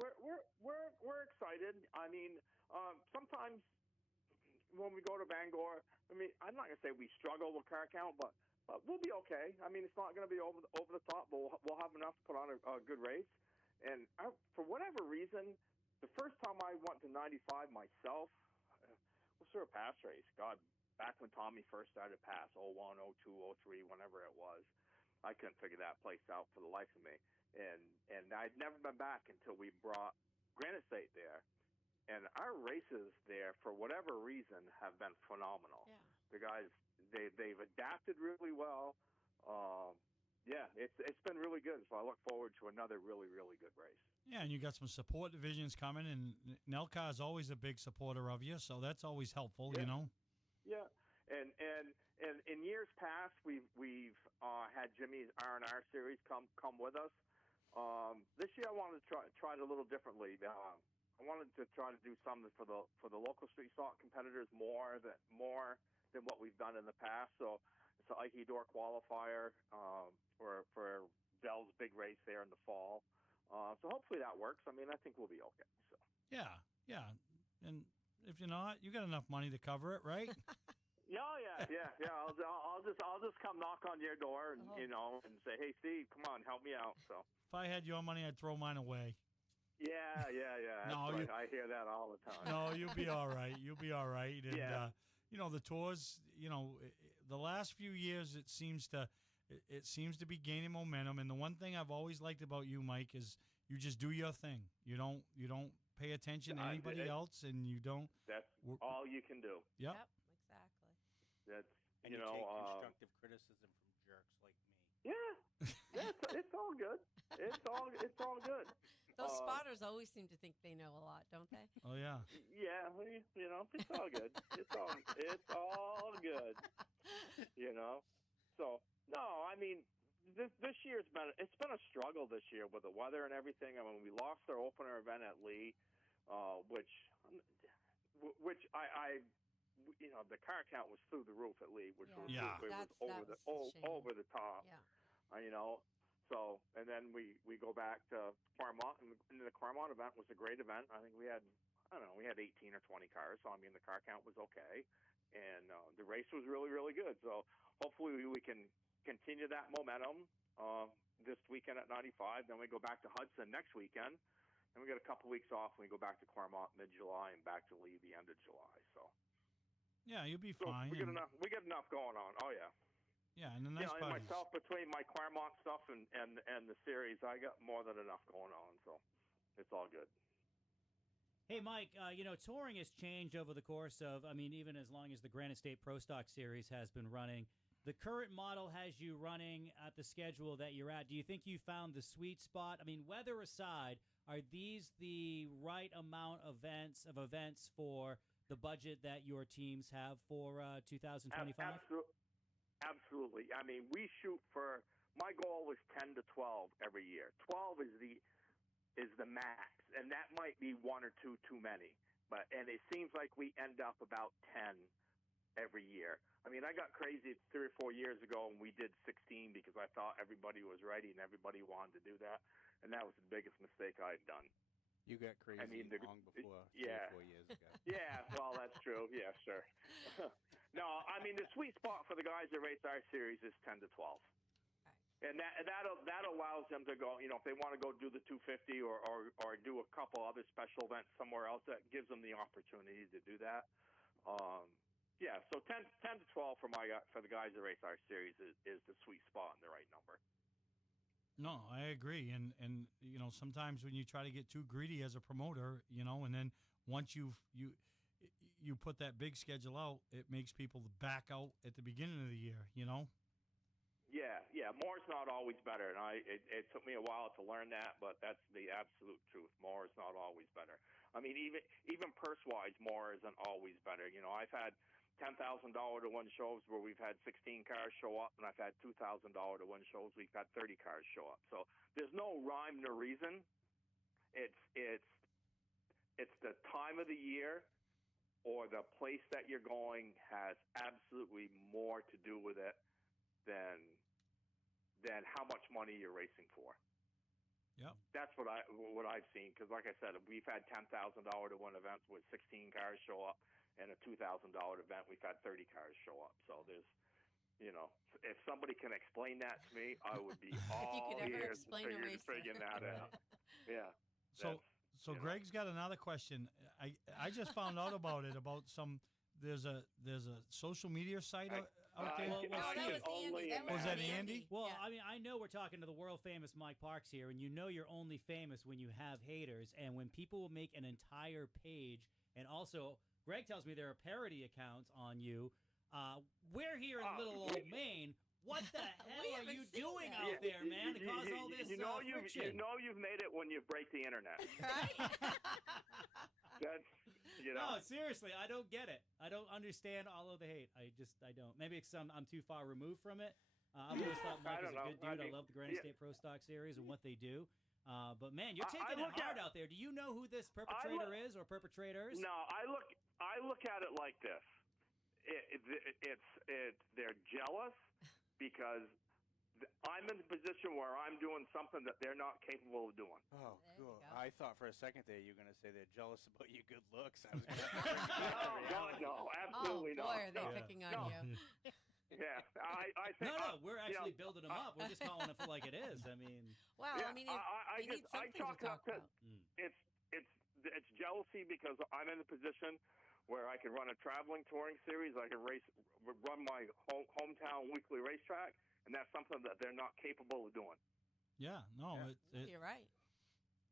We're excited. I mean, sometimes when we go to Bangor, I mean, I'm not gonna say we struggle with car count, but we'll be okay. I mean, it's not gonna be over the top, but we'll have enough to put on a good race. And for whatever reason, the first time I went to 95 myself, was through a pass race. God. Back when Tommy first started pass, 01, 02, 03, whenever it was, I couldn't figure that place out for the life of me. And I'd never been back until we brought Granite State there. And our races there, for whatever reason, have been phenomenal. Yeah. The guys, they've adapted really well. Yeah, it's been really good. So I look forward to another really, really good race. Yeah, and you got some support divisions coming, and Nelka is always a big supporter of you, so that's always helpful, you know. Yeah, and in years past, we've had Jimmy's R&R series come with us. This year, I wanted to try it a little differently. I wanted to try to do something for the local street stock competitors more than what we've done in the past. So it's an Ike Door qualifier for Dell's big race there in the fall. So hopefully that works. I mean, I think we'll be okay. So Yeah, and if you're not, you got enough money to cover it, right? yeah. I'll just come knock on your door and and say, hey, Steve, come on, help me out. So If I had your money, I'd throw mine away. yeah. No, That's right. I hear that all the time. No, you'll be all right. You'll be all right. And Yeah. you know, the tours. You know, the last few years, it seems to be gaining momentum. And the one thing I've always liked about you, Mike, is you just do your thing. You don't pay attention to anybody else, and you don't. That's all you can do. Yep. Exactly. That's And you take constructive criticism from jerks like me. yeah. It's all good. It's all good. Those spotters always seem to think they know a lot, don't they? Oh yeah. Yeah, it's all good. It's all good. So no, I mean, this year's been a struggle this year with the weather and everything. I mean, we lost our opener event at Lee, which I the car count was through the roof at Lee, which was Yeah. it was over the top. Yeah. So and then we go back to Claremont, and the Claremont event was a great event. I think we had 18 or 20 cars, so I mean the car count was okay, and the race was really, really good. So hopefully we can continue that momentum this weekend at 95. Then we go back to Hudson next weekend, and we get a couple weeks off, and we go back to Claremont mid-July and back to Lee the end of July. So Yeah, you'll be so fine. we get enough going on. Oh yeah. Yeah, and the nice And part is, myself, between my Claremont stuff and the series, I got more than enough going on, so it's all good. Hey, Mike, touring has changed over the course of, even as long as the Granite State Pro Stock Series has been running. The current model has you running at the schedule that you're at. Do you think you found the sweet spot? I mean, weather aside, are these the right amount of events for the budget that your teams have for 2025? absolutely. I mean, we shoot for. My goal is 10 to 12 every year. 12 is the max, and that might be one or two too many. And it seems like we end up about 10 every year. I mean, I got crazy 3 or 4 years ago, and we did 16 because I thought everybody was ready and everybody wanted to do that, and that was the biggest mistake I had done. You got crazy long before 3 or 4 years ago. Yeah, well, that's true. Yeah, sure. No, I mean, the sweet spot for the guys that race our series is 10 to 12. And that allows them to go, if they want to go do the 250 or do a couple other special events somewhere else, that gives them the opportunity to do that. Yeah, so 10 to 12 for the guys that race our series is the sweet spot and the right number. No, I agree, and sometimes when you try to get too greedy as a promoter, and then once you put that big schedule out, it makes people back out at the beginning of the year, Yeah, more's not always better, and it took me a while to learn that, but that's the absolute truth. More is not always better. I mean, even purse-wise, more isn't always better. I've had $10,000 to win shows where we've had 16 cars show up, and I've had $2,000 to win shows we've had 30 cars show up. So there's no rhyme nor reason. It's the time of the year or the place that you're going has absolutely more to do with it than how much money you're racing for. Yep. That's what I've seen, because like I said, we've had $10,000 to win events with 16 cars show up, and a $2,000 event we've had 30 cars show up. So there's, if somebody can explain that to me, I would be all ears to figure that out. Yeah. So Greg's got another question. I just found out about it. There's a social media site out there. Was that Andy? Well, Yeah. I mean, I know we're talking to the world famous Mike Parks here, and you're only famous when you have haters, and when people will make an entire page, and also Greg tells me there are parody accounts on you. We're here in little old Maine. What the hell are you doing out there, man, to cause all this friction? You've made it when you break the internet. Right? That's, No, seriously, I don't get it. I don't understand all of the hate. I don't. Maybe it's I'm too far removed from it. I've always thought Mike is a good dude. I love the Granite State Pro Stock Series and what they do. But man, you're taking it hard out there. Do you know who this perpetrator is or perpetrators? No, I look at it like this. They're jealous because I'm in the position where I'm doing something that they're not capable of doing. Oh, cool. I thought for a second there you were going to say they're jealous about your good looks. I was No, absolutely not. Oh, boy, are they picking on you. Yeah, I think. No, we're actually building them up. We're just calling it for like it is. I mean. Well, I mean, you need something to talk about. It's jealousy because I'm in a position where I can run a traveling touring series. I can run my hometown weekly racetrack, and that's something that they're not capable of doing. Yeah, no, you're right.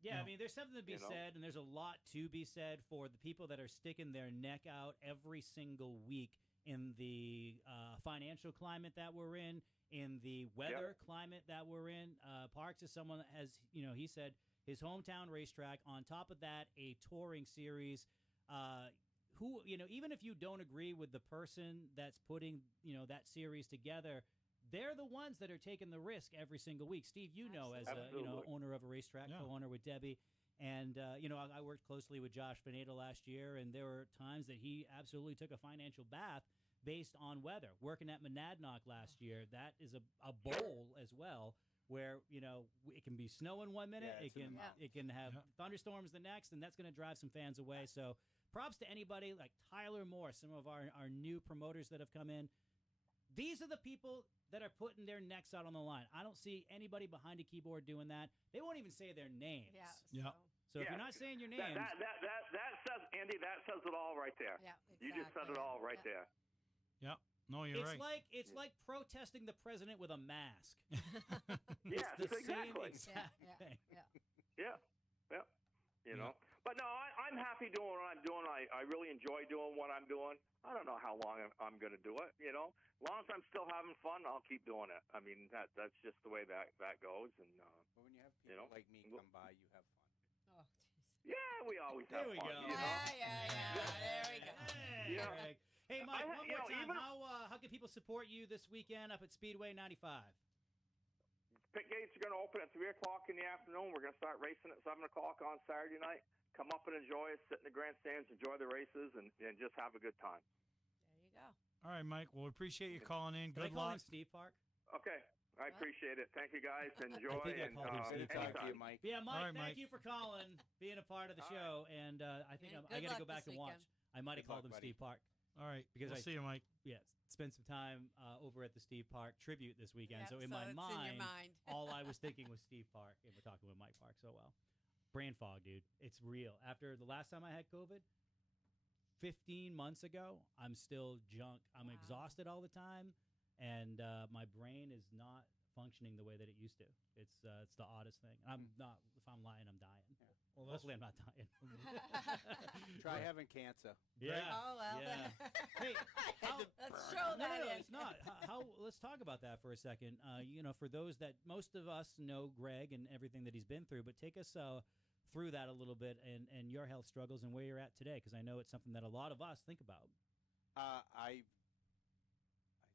Yeah, I mean, there's something to be said, and there's a lot to be said for the people that are sticking their neck out every single week in the financial climate that we're in the weather climate that we're in. Parks is someone that has, he said his hometown racetrack. On top of that, a touring series. Who, even if you don't agree with the person that's putting, that series together, they're the ones that are taking the risk every single week. Steve, as a owner of a racetrack, co-owner with Debbie, and I worked closely with Josh Pineda last year, and there were times that he absolutely took a financial bath based on weather. Working at Monadnock last year, that is a bowl as well, where it can be snowing one minute, it can have thunderstorms the next, and that's going to drive some fans away. So props to anybody like Tyler Moore, some of our new promoters that have come in. These are the people that are putting their necks out on the line. I don't see anybody behind a keyboard doing that. They won't even say their names. Yeah. So if you're not saying your names, that says, Andy, that says it all right there. Yeah, exactly. You just said it all right there. Yeah. No, you're right. It's like protesting the president with a mask. Yes, it's the exactly. same exact thing. Yeah. But no, I'm happy doing what I'm doing. I really enjoy doing what I'm doing. I don't know how long I'm going to do it. As long as I'm still having fun, I'll keep doing it. I mean, that's just the way that goes. And but when you have people like me come by, you have fun. Oh, geez. Yeah, we always have fun. There we go. Yeah. There we go. Hey, Mike. quick, I- one you more know, time. even- How can people support you this weekend up at Speedway 95? Pit gates are going to open at 3 o'clock in the afternoon. We're going to start racing at 7 o'clock on Saturday night. Come up and enjoy it. Sit in the grandstands, enjoy the races, and just have a good time. There you go. All right, Mike. Well, we appreciate you calling in. Did I Good call luck. him Steve Park? Okay. I appreciate it. Thank you, guys. Enjoy. I think I and, called him Steve Park. anytime. Talk to you, Mike. Yeah, Mike, All right, thank Mike. you for calling, being a part of the All show, and I think And I good got to go luck back this and watch. weekend. I might have Good called luck, him buddy. Steve Park. All right. Because We'll I- see you, Mike. Yeah, spend some time over at the Steve Park tribute this weekend. Yep, so in so my it's in mind, your mind. all I was thinking was Steve Park, and we're talking with Mike Park so well. Brain fog, dude. It's real. After the last time I had COVID, 15 months ago, I'm still junk. I'm Wow. exhausted all the time, and my brain is not functioning the way that it used to. It's the oddest thing. I'm not. If I'm lying, I'm dying. Well, Hopefully, I'm not dying. Try having cancer. Yeah. Oh, well. Yeah. Hey, how- Let's show no, that no, no, in. it's not. How? Let's talk about that for a second. For those that most of us know Greg and everything that he's been through, but take us through that a little bit and your health struggles and where you're at today, because I know it's something that a lot of us think about. I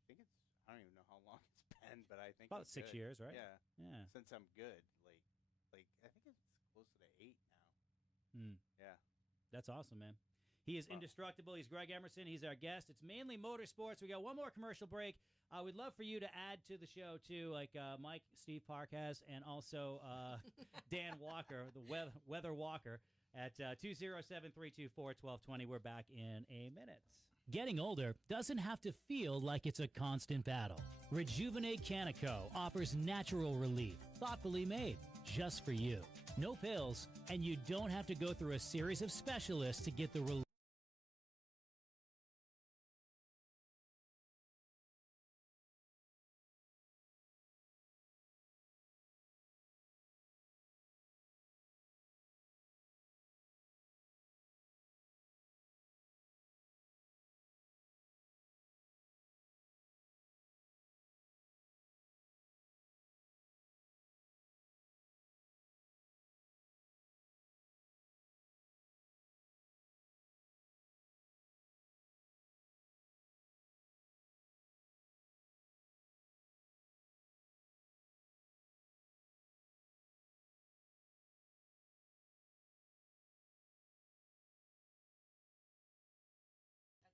think it's. I don't even know how long it's been, but I think About I'm 6 good. years, right? Yeah. Yeah. Since I'm good, like I think it's closer to 8 now. Hmm. Yeah. That's awesome, man. He is indestructible. He's Greg Emerson. He's our guest. It's Mainly Motorsports. We got one more commercial break. We'd love for you to add to the show, too, like Mike Steve Park has, and also Dan Walker, the Weather Walker, at 207-324-1220. We're back in a minute. Getting older doesn't have to feel like it's a constant battle. Rejuvenate Canna offers natural relief, thoughtfully made, just for you. No pills, and you don't have to go through a series of specialists to get the relief.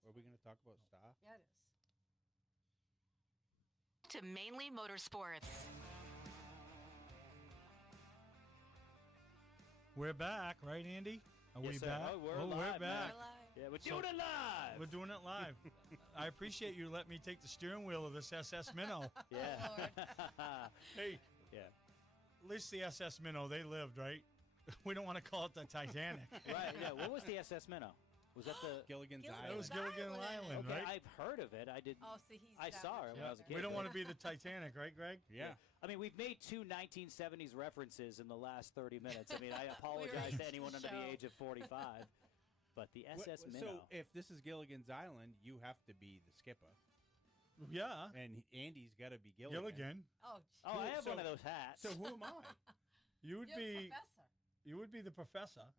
Are we going to talk about Star? Yeah, it is. To Mainly Motorsports. We're back, right, Andy? Are we Yes, sir. back? Oh, we're live, we're man. back. We're live. Yeah, we're doing it live. We're doing it live. I appreciate you letting me take the steering wheel of this SS Minnow. Yeah. Hey, Yeah. at least the SS Minnow, they lived, right? We don't want to call it the Titanic. Right. Yeah. What was the SS Minnow? Was that the? Gilligan's Gilligan's That was Island. Gilligan Island, Okay, right? I've heard of it. I did. Oh, see, he's I that saw much it when I was a younger. kid. We don't want to be the Titanic, right, Greg? Yeah. I mean, we've made two 1970s references in the last 30 minutes. I mean, I apologize to anyone under the show. age of 45, but the SS Minnow. So if this is Gilligan's Island, you have to be the skipper, Yeah. and Andy's got to be Gilligan. Gilligan. Oh, oh, I have so- one of those hats. So who am I? You would you're be professor. you would be the professor. Oh.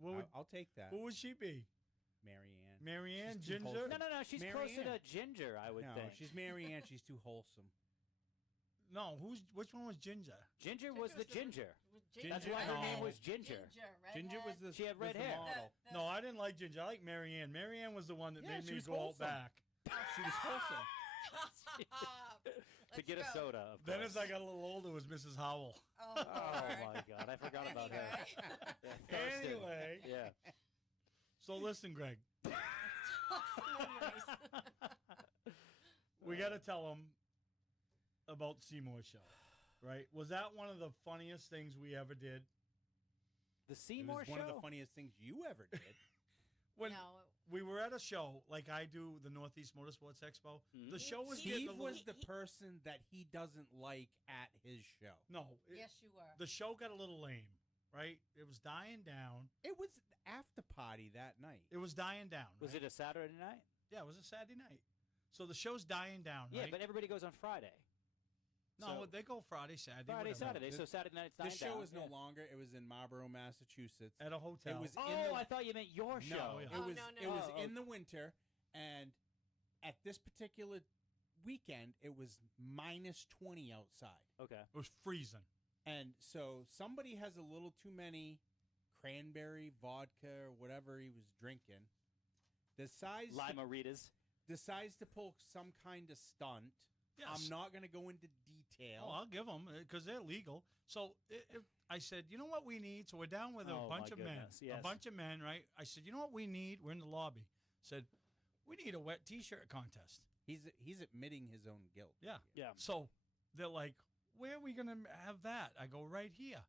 What would I'll take that. what would she be? Marianne. Marianne, She's too Ginger? wholesome. no. She's closer Marianne. to Ginger, I would No, think. she's Marianne. She's too wholesome. No, which one was Ginger? Ginger was the Ginger. That's Ginger? why her name No. was Ginger. Ginger was the She had was red the hair. model. No, I didn't like Ginger. I like Marianne. Marianne was the one that Yeah, made she me was go out wholesome. back. She was wholesome. To get a soda, of Then course. as I got a little older, it was Mrs. Howell. Oh, Oh, Lord. my God. I forgot about her. Anyway. Yeah, Thurston. Anyway, Yeah. so listen, Greg, Nice. we got to tell them about Seymour's show, right? Was that one of the funniest things we ever did? The It Seymour was show? one of the funniest things you ever did. When No, we were at a show, like I do the Northeast Motorsports Expo, Mhm. the show was getting Steve a little... was the person that he doesn't like at his show. No, yes, you were. the show got a little lame, right? It was dying down. It was after party that night. It was dying down. Was right? it a Saturday night? Yeah, it was a Saturday night. So the show's dying down, Yeah, right? but everybody goes on Friday. no, so- they go Friday, Saturday, Friday, whatever. Saturday. So Saturday night's The dying show down. is no Yeah. longer. It was in Marlborough, Massachusetts. At a hotel. It was in Oh, the, I thought you meant your show. yeah. It Oh, was no, no. it was Oh, in the winter, and at this particular weekend, it was minus 20 outside. Okay. It was freezing. And so somebody has a little too many cranberry, vodka, or whatever he was drinking. Decides to pull some kind of stunt. Yes. I'm not going to go into detail. Oh, I'll give them because they're legal. So I said, you know what we need? So we're down with a bunch of men. Yes. A bunch of men, right? I said, you know what we need? We're in the lobby. Said, we need a wet T-shirt contest. He's admitting his own guilt. Yeah. Yeah. So they're like, where are we going to have that? I go, right here.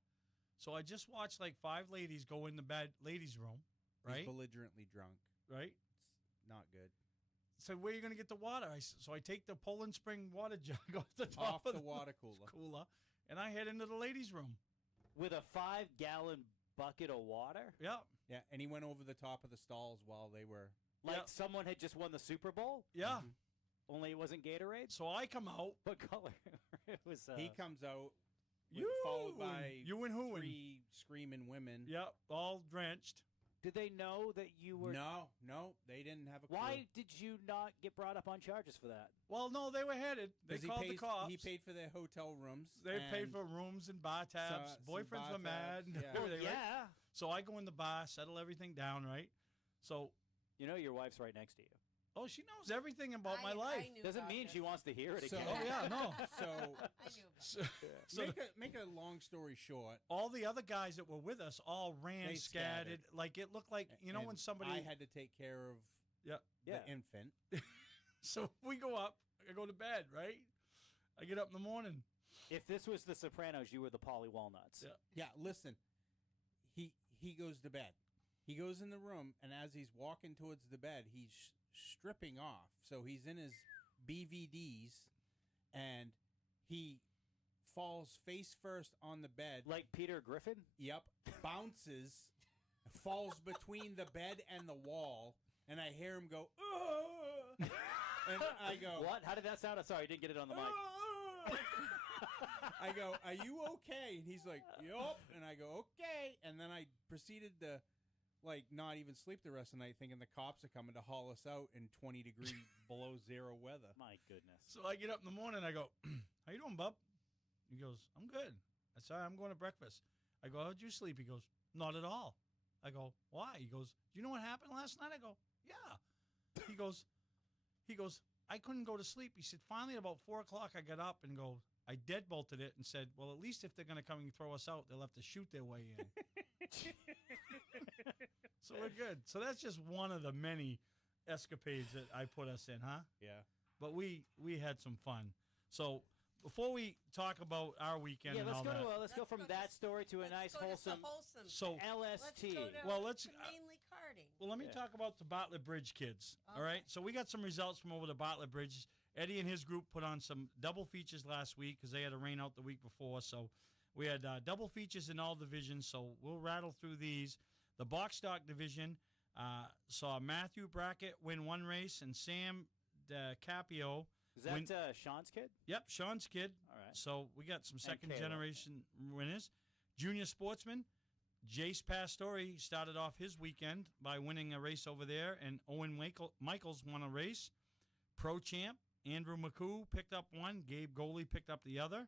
So I just watched like 5 ladies go in the bad ladies' room, right? He's belligerently drunk. Right? It's not good. So where are you going to get the water? So I take the Poland Spring water jug off the top Off of the water cooler. And I head into the ladies' room. With a 5-gallon bucket of water? Yeah. Yeah, and he went over the top of the stalls while they were... Like Yeah. someone had just won the Super Bowl? Yeah. Only it wasn't Gatorade? So I come out. What color? It was. He comes out, You followed by you and who? 3 screaming women. Yeah, all drenched. Did they know that you were? No, they didn't have a clue. Why did you not get brought up on charges for that? Well, no, they were headed. They 'Cause called the cops. He paid for their hotel rooms. They paid and for rooms and bar tabs. some Boyfriends bar were mad. tabs, And yeah. Well, everything, right? yeah. So I go in the bar, settle everything down, right? So, You know your wife's right next to you. oh, she knows everything about my life. I knew Doesn't about mean this. she wants to hear it So- again. Oh yeah, no. So I knew about it. So make a long story short. all the other guys that were with us all ran They scattered. scattered. Like it looked like you know and when somebody. I had to take care of Yeah. Yeah. the infant. So we go up. I go to bed. Right. I get up in the morning. If this was The Sopranos, you were the Polly Walnuts. Yeah. Yeah, listen. He goes to bed. He goes in the room, and as he's walking towards the bed, he's stripping off. So he's in his BVDs, and he falls face first on the bed. Like Peter Griffin? Yep, bounces, falls between the bed and the wall, and I hear him go, "Ugh!" And I go, What? How did that sound? I'm sorry, I didn't get it on the mic. "Ugh!" I go, "Are you okay?" And he's like, "Yup." And I go, "Okay." And then I proceeded to, like, not even sleep the rest of the night, thinking the cops are coming to haul us out in 20-degree below zero weather. My goodness. So I get up in the morning. I go, "How you doing, bub?" He goes, "I'm good." I said, "I'm going to breakfast." I go, "How'd you sleep?" He goes, "Not at all." I go, "Why?" He goes, "Do you know what happened last night?" I go, "Yeah." He goes, "I couldn't go to sleep." He said, "Finally, at about 4 o'clock, I got up and go, I deadbolted it and said, well, at least if they're going to come and throw us out, they'll have to shoot their way in." So we're good. So that's just one of the many escapades that I put us in, huh? Yeah. But we had some fun. So before we talk about our weekend Yeah, and let's all go. that, Let's go from that story to a nice wholesome so Let's LST. go to, Well, let's- to mainly karting. well, let me Yeah. talk about the Bartlett Bridge kids. All Okay. right. So we got some results from over the Bartlett Bridge. Eddie and his group put on some double features last week because they had a rain out the week before. So we had double features in all divisions. So we'll rattle through these. The box stock division saw Matthew Brackett win one race and Sam DeCapio. Is that Sean's kid? Yep, Sean's kid. All right. So we got some second Caleb. generation winners. Junior sportsman, Jace Pastore started off his weekend by winning a race over there, and Owen Michaels won a race. Pro champ, Andrew McCoo picked up one. Gabe Goley picked up the other.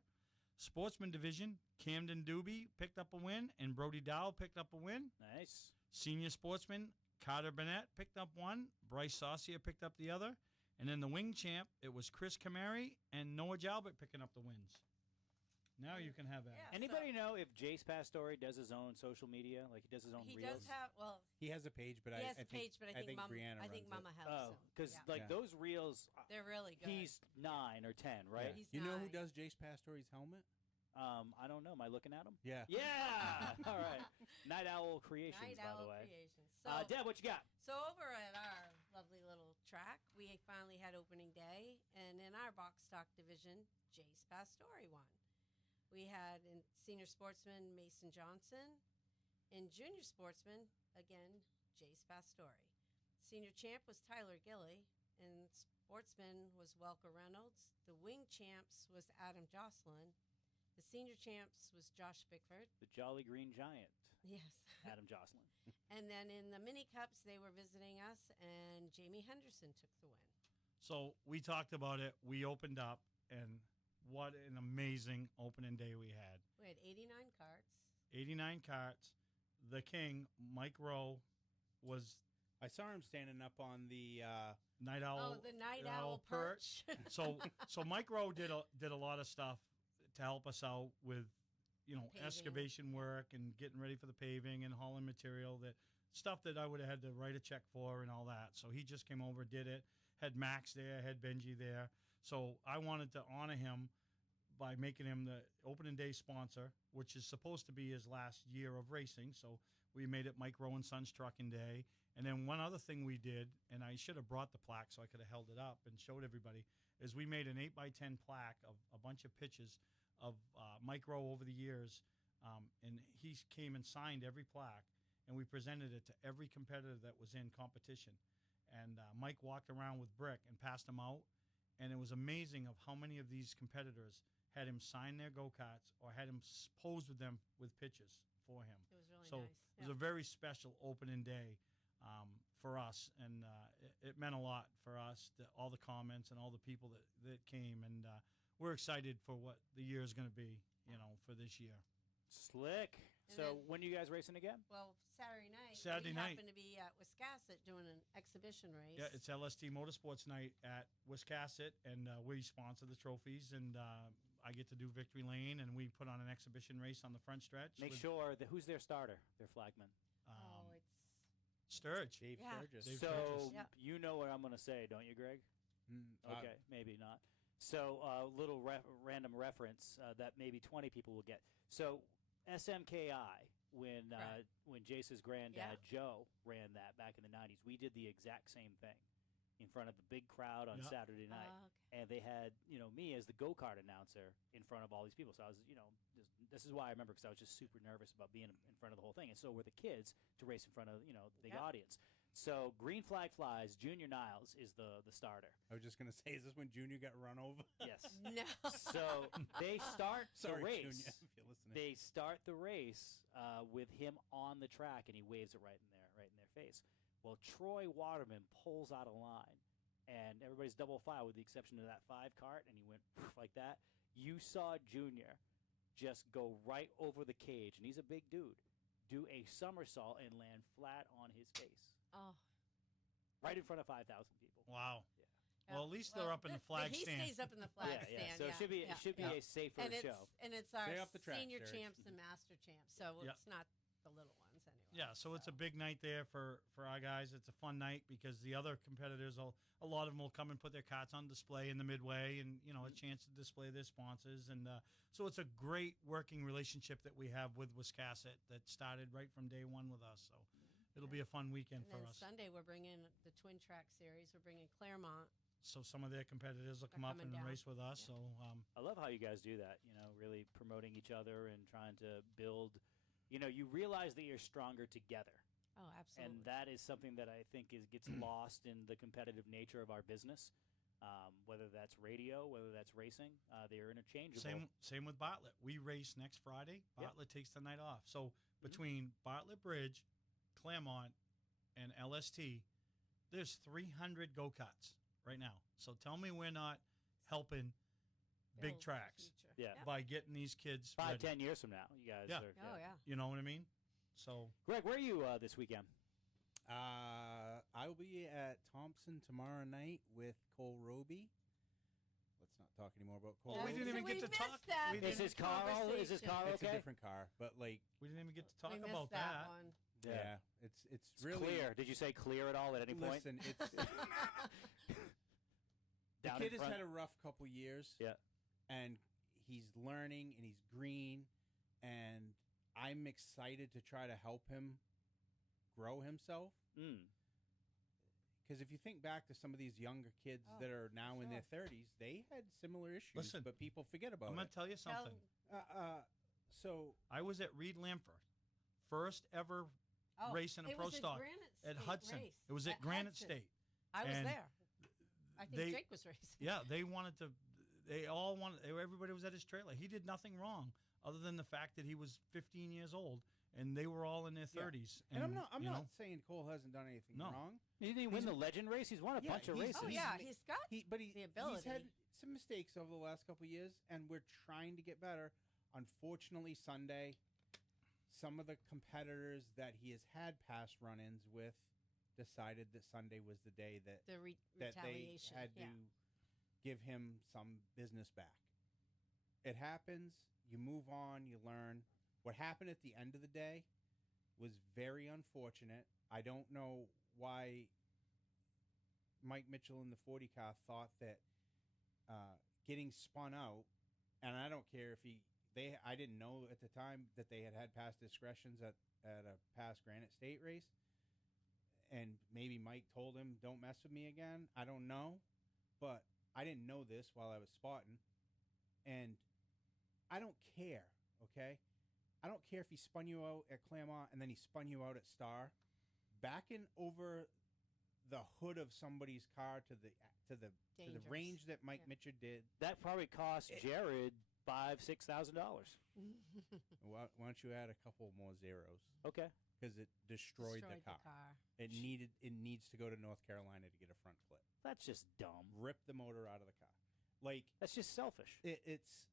Sportsman division, Camden Doobie picked up a win, and Brody Dow picked up a win. Nice. Senior sportsman, Carter Burnett picked up one. Bryce Saucier picked up the other. And then the wing champ, it was Chris Camari and Noah Jalbert picking up the wins. Now you can have that. Yeah. Anybody know if Jace Pastore does his own social media? Like he does his own He reels? does have, well, He has a page, but he I has a think, page, but I think, Brianna I think runs Mama it. helps Oh, him. because Yeah. like Yeah. those reels, They're really good. he's 9 or 10, right? He's You know who 9. does Jace Pastore's helmet? I don't know. Am I looking at him? Yeah. Yeah. All right. Night Owl Creations, Night by the Owl way. Creations. So, Deb, what you got? so over at our lovely little track, we finally had opening day, and in our box stock division, Jace Pastore won. We had in senior sportsman Mason Johnson, in junior sportsman again Jace Pastore. Senior champ was Tyler Gilly, and sportsman was Welker Reynolds. The wing champs was Adam Jocelyn. The senior champs was Josh Bickford. The Jolly Green Giant, Yes. Adam Jocelyn. And then in the mini cups, they were visiting us, and Jamie Henderson took the win. So we talked about it. We opened up, and what an amazing opening day we had. We had 89 carts. 89 carts. The king, Mike Rowe, was I saw him standing up on the Night Owl. Oh, the Night Owl perch. So Mike Rowe did a lot of stuff to help us out with, Paving. excavation work and getting ready for the paving and hauling material, that stuff that I would have had to write a check for and all that. So he just came over, did it. Had Max there, had Benji there. So I wanted to honor him by making him the opening day sponsor, which is supposed to be his last year of racing. So we made it Mike Rowe and Sons Trucking Day. And then one other thing we did, and I should have brought the plaque so I could have held it up and showed everybody, is we made an 8x10 plaque of a bunch of pictures of Mike Rowe over the years. And he came and signed every plaque, and we presented it to every competitor that was in competition. And Mike walked around with Brick and passed them out. And it was amazing of how many of these competitors had him sign their go-karts or had him pose with them with pictures for him. It was really So nice. it was a very special opening day for us, and it meant a lot for us, all the comments and all the people that came, and we're excited for what the year is going to be, for this year. Slick. And So then- when are you guys racing again? Well, Saturday night. Saturday we night. happened to be at Wiscasset doing an exhibition race. Yeah, it's LST Motorsports Night at Wiscasset, and we sponsor the trophies, and I get to do Victory Lane, and we put on an exhibition race on the front stretch. Make with, sure that who's their starter, their flagman. Oh, it's Sturge. Dave Yeah. Sturgis. Dave So Sturgis. Yeah. you know what I'm going to say, don't you, Greg? Okay, maybe not. So little random reference that maybe 20 people will get. So SMKI, when Right. when Jace's granddad Yeah. Joe ran that back in the 90s, we did the exact same thing in front of the big crowd on Yeah. Saturday night. okay. And they had, me as the go-kart announcer in front of all these people. So I was, this is why I remember, because I was just super nervous about being in front of the whole thing. And so were the kids to race in front of, the big Yeah. audience. So Green Flag Flies, Junior Niles is the starter. I was just gonna say, is this when Junior got run over? Yes. No. So they start Sorry, the race. Junior, if you're listening. They start the race with him on the track, and he waves it right in their face. Well, Troy Waterman pulls out of line, and everybody's double file with the exception of that 5 cart, and he went like that. You saw Junior just go right over the cage, and he's a big dude, do a somersault and land flat on his face, Oh. right in front of 5,000 people. Wow. Yeah. Well, at least they're up in the flag he stand. stays up in the flag Yeah. stand. So it should be a safer and show. it's our Stay off the track, senior Sturge. champs and master champs, so Yeah. it's not the little ones anyway. Yeah, so it's a big night there for our guys. It's a fun night because the other competitors, a lot of them will come and put their carts on display in the midway, and a chance to display their sponsors, and so it's a great working relationship that we have with Wiscasset that started right from day one with us. So it'll be a fun weekend And for then us. Sunday we're bringing the twin track series. We're bringing Claremont. So some of their competitors will They're come up coming and down. race with us. Yeah. So I love how you guys do that, really promoting each other and trying to build, you realize that you're stronger together. Oh, absolutely. And that is something that I think gets lost in the competitive nature of our business, whether that's radio, whether that's racing. They're interchangeable. same with Bartlett. We race next Friday. Yep. Bartlett takes the night off. So between Bartlett Bridge, Claremont, and LST, there's 300 go-karts right now. So tell me we're not helping big Build the tracks future. Yeah. Yep. by getting these kids 5, ready. 10 years from now, you guys Yeah. are. Oh, yeah. You know what I mean? So Greg, where are you this weekend? I will be at Thompson tomorrow night with Cole Roby. Let's not talk anymore about Cole. we Roby. didn't even So get we to missed talk. that We Is didn't, his car all? Is his car It's a okay? different car, but like, we didn't even get to talk we missed about that. one. yeah, it's It's really clear. Did you say clear at all at any point? Listen, it's the Down kid in has front? had a rough couple years. Yeah. And he's learning and he's green, and I'm excited to try to help him grow himself. Mm. Because if you think back to some of these younger kids Oh, that are now in their sure. 30s, they had similar issues, Listen, but people forget about I'm going it. to tell you something. So I was at Reed Lamfer, first ever Oh, race in a it pro was stock Granite at State Hudson. race. It was at Granite Hudson. State. I was And there. I think they- Jake was racing. Yeah, they wanted to. They all wanted. Everybody was at his trailer. He did nothing wrong other than the fact that he was 15 years old and they were all in their Yeah. 30s. And I'm not you know, saying Cole hasn't done anything No. wrong. He didn't win the Legend race. He's won a bunch of races. Oh yeah, he's got But the he's ability. had some mistakes over the last couple of years, and we're trying to get better. Unfortunately, Sunday, some of the competitors that he has had past run-ins with decided that Sunday was the day that the that they retaliation. had to give him some business back. It happens. You move on. You learn. What happened at the end of the day was very unfortunate. I don't know why Mike Mitchell in the 40 car thought that getting spun out, and I don't care if I didn't know at the time that they had past discretions at a past Granite State race, and maybe Mike told him, don't mess with me again. I don't know, but I didn't know this while I was spotting, and I don't care, okay? I don't care if he spun you out at Claremont and then he spun you out at Star. Backing over the hood of somebody's car to the Dangerous. range that Mike Mitchell did. That probably cost Jared $5,000-$6,000. Why don't you add a couple more zeros? Okay. Because it destroyed the car. It needs to go to North Carolina to get a front clip. That's just dumb. Rip the motor out of the car. Like, That's just selfish. it's.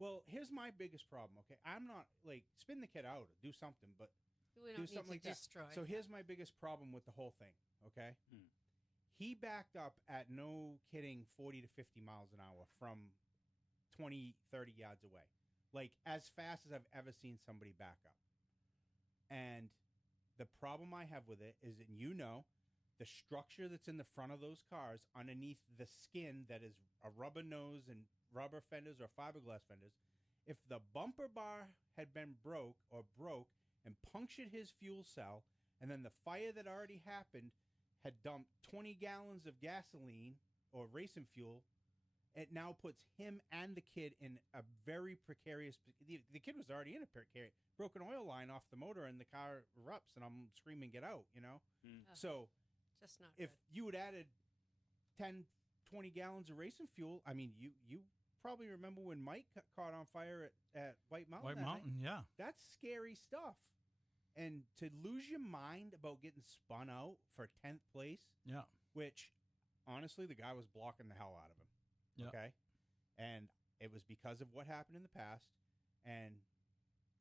Well, here's my biggest problem. Okay, I'm not like spin the kid out or do something, but We do don't need something to like destroy. that. So here's my biggest problem with the whole thing. Okay, he backed up at no kidding 40 to 50 miles an hour from 20, 30 yards away, like as fast as I've ever seen somebody back up. And the problem I have with it is, and the structure that's in the front of those cars underneath the skin that is a rubber nose and rubber fenders or fiberglass fenders, if the bumper bar had been broke and punctured his fuel cell, and then the fire that already happened had dumped 20 gallons of gasoline or racing fuel, it now puts him and the kid in a very precarious. The kid was already in a precarious broken oil line off the motor, and the car erupts, and I'm screaming, "Get out!" So just not if good. you had added 10, 20 gallons of racing fuel, I mean, you probably remember when Mike caught on fire at White Mountain. White that night? Mountain, yeah. That's scary stuff. And to lose your mind about getting spun out for 10th place, Yeah. which honestly, the guy was blocking the hell out of him. Yep. Okay. And it was because of what happened in the past. And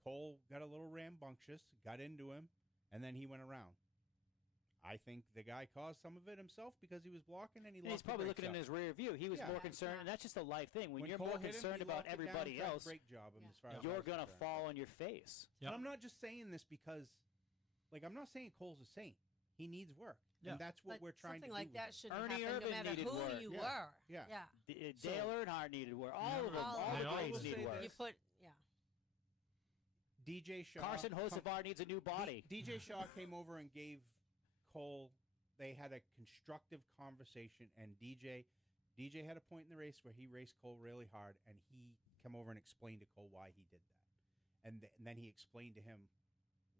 Cole got a little rambunctious, got into him, and then he went around. I think the guy caused some of it himself because he was blocking and he And lost he's probably the looking in brakes his rear view. He was Yeah. more concerned, and that's just a life thing. When you're Cole more hit him, concerned he about locked it down, everybody tried to else, brake job him Yeah. as far as I you're was going to concerned. fall on your face. Yep. And I'm not just saying this because, like, I'm not saying Cole's a saint. He needs work. Yeah. And that's what But we're trying to something do. like with that him. shouldn't Ernie happen no Irvan matter needed who work. you Yeah. were. Yeah. Dale Earnhardt needed work. All of them. All All of the them. greats will need say work. You put DJ Shaw. Carson Hocevar needs a new body. DJ Shaw came over and gave Cole. They had a constructive conversation, and DJ had a point in the race where he raced Cole really hard, and he came over and explained to Cole why he did that, and then he explained to him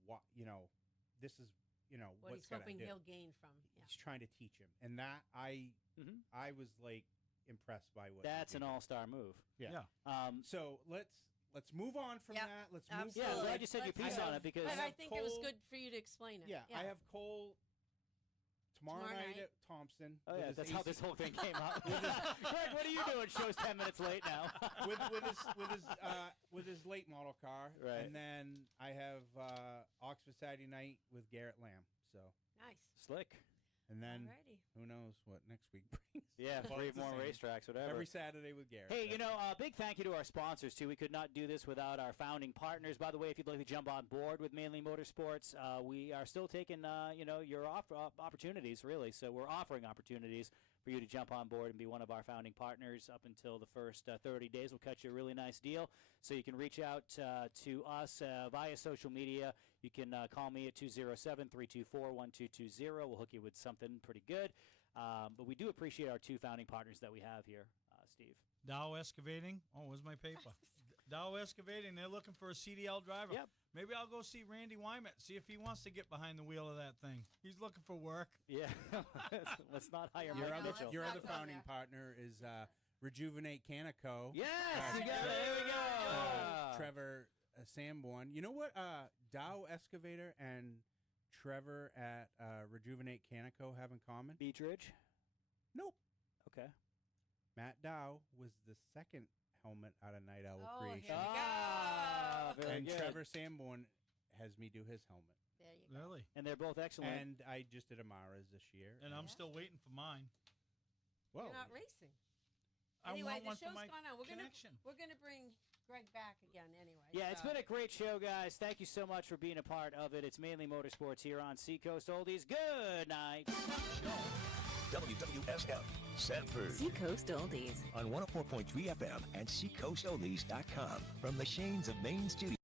what this is what what's he's gotta hoping do. he'll gain from. Yeah. He's trying to teach him, and that I was like impressed by what. That's he an did. all-star move. Yeah. Yeah. So let's move on from Yep. that. Let's Absolutely. move. Yeah, I'm forward. glad you said your Let's piece go. on it because But I I have think it was Cole- good for you to explain it. Yeah, I have Cole tomorrow night at Thompson. Oh with yeah, his that's how AC this whole thing came out. Greg, what are you doing? Show's 10 minutes late now. with his late model car, Right. and then I have Oxford Saturday night with Garrett Lamb. So, Nice. Slick. and then Alrighty. who knows what next week brings? Yeah, Well, 3 it's the more same. racetracks, whatever. Every Saturday with Garrett. Hey, Yeah. big thank you to our sponsors, too. We could not do this without our founding partners. By the way, if you'd like to jump on board with Mainly Motorsports, we are still taking, your opportunities, really. So we're offering opportunities for you to jump on board and be one of our founding partners up until the first 30 days. We'll cut you a really nice deal. So you can reach out to us via social media. You can call me at 207-324-1220. We'll hook you with something pretty good. But we do appreciate our 2 founding partners that we have here, Steve. Dow Excavating. Oh, where's my paper? Dow Excavating. They're looking for a CDL driver. Yep. Maybe I'll go see Randy Wymet, see if he wants to get behind the wheel of that thing. He's looking for work. Yeah. Let's not hire Your Mike other Mitchell. your Not other go founding there. partner is Rejuvenate Canna Co. Yes, you got it. There we go. Trevor Sanborn. You know what? Dow Excavator and Trevor at Rejuvenate Canna have in common? Beach Ridge? Nope. Okay. Matt Dow was the second helmet out of Night Owl Oh, Creation. here we go. Very And good. Trevor Sanborn has me do his helmet. There you go. Really? And they're both excellent. And I just did Amara's this year. And I'm Yeah. still waiting for mine. Well, You're not racing. I Anyway, want the one for show's my gone on. connection. We're gonna bring Greg back again anyway. Yeah, it's so. been a great show, guys. Thank you so much for being a part of it. It's Mainly Motorsports here on Seacoast Oldies. Good night. WWSF, Sanford. Seacoast Oldies. On 104.3 FM and SeacoastOldies.com. From the Shanes of Main Studio.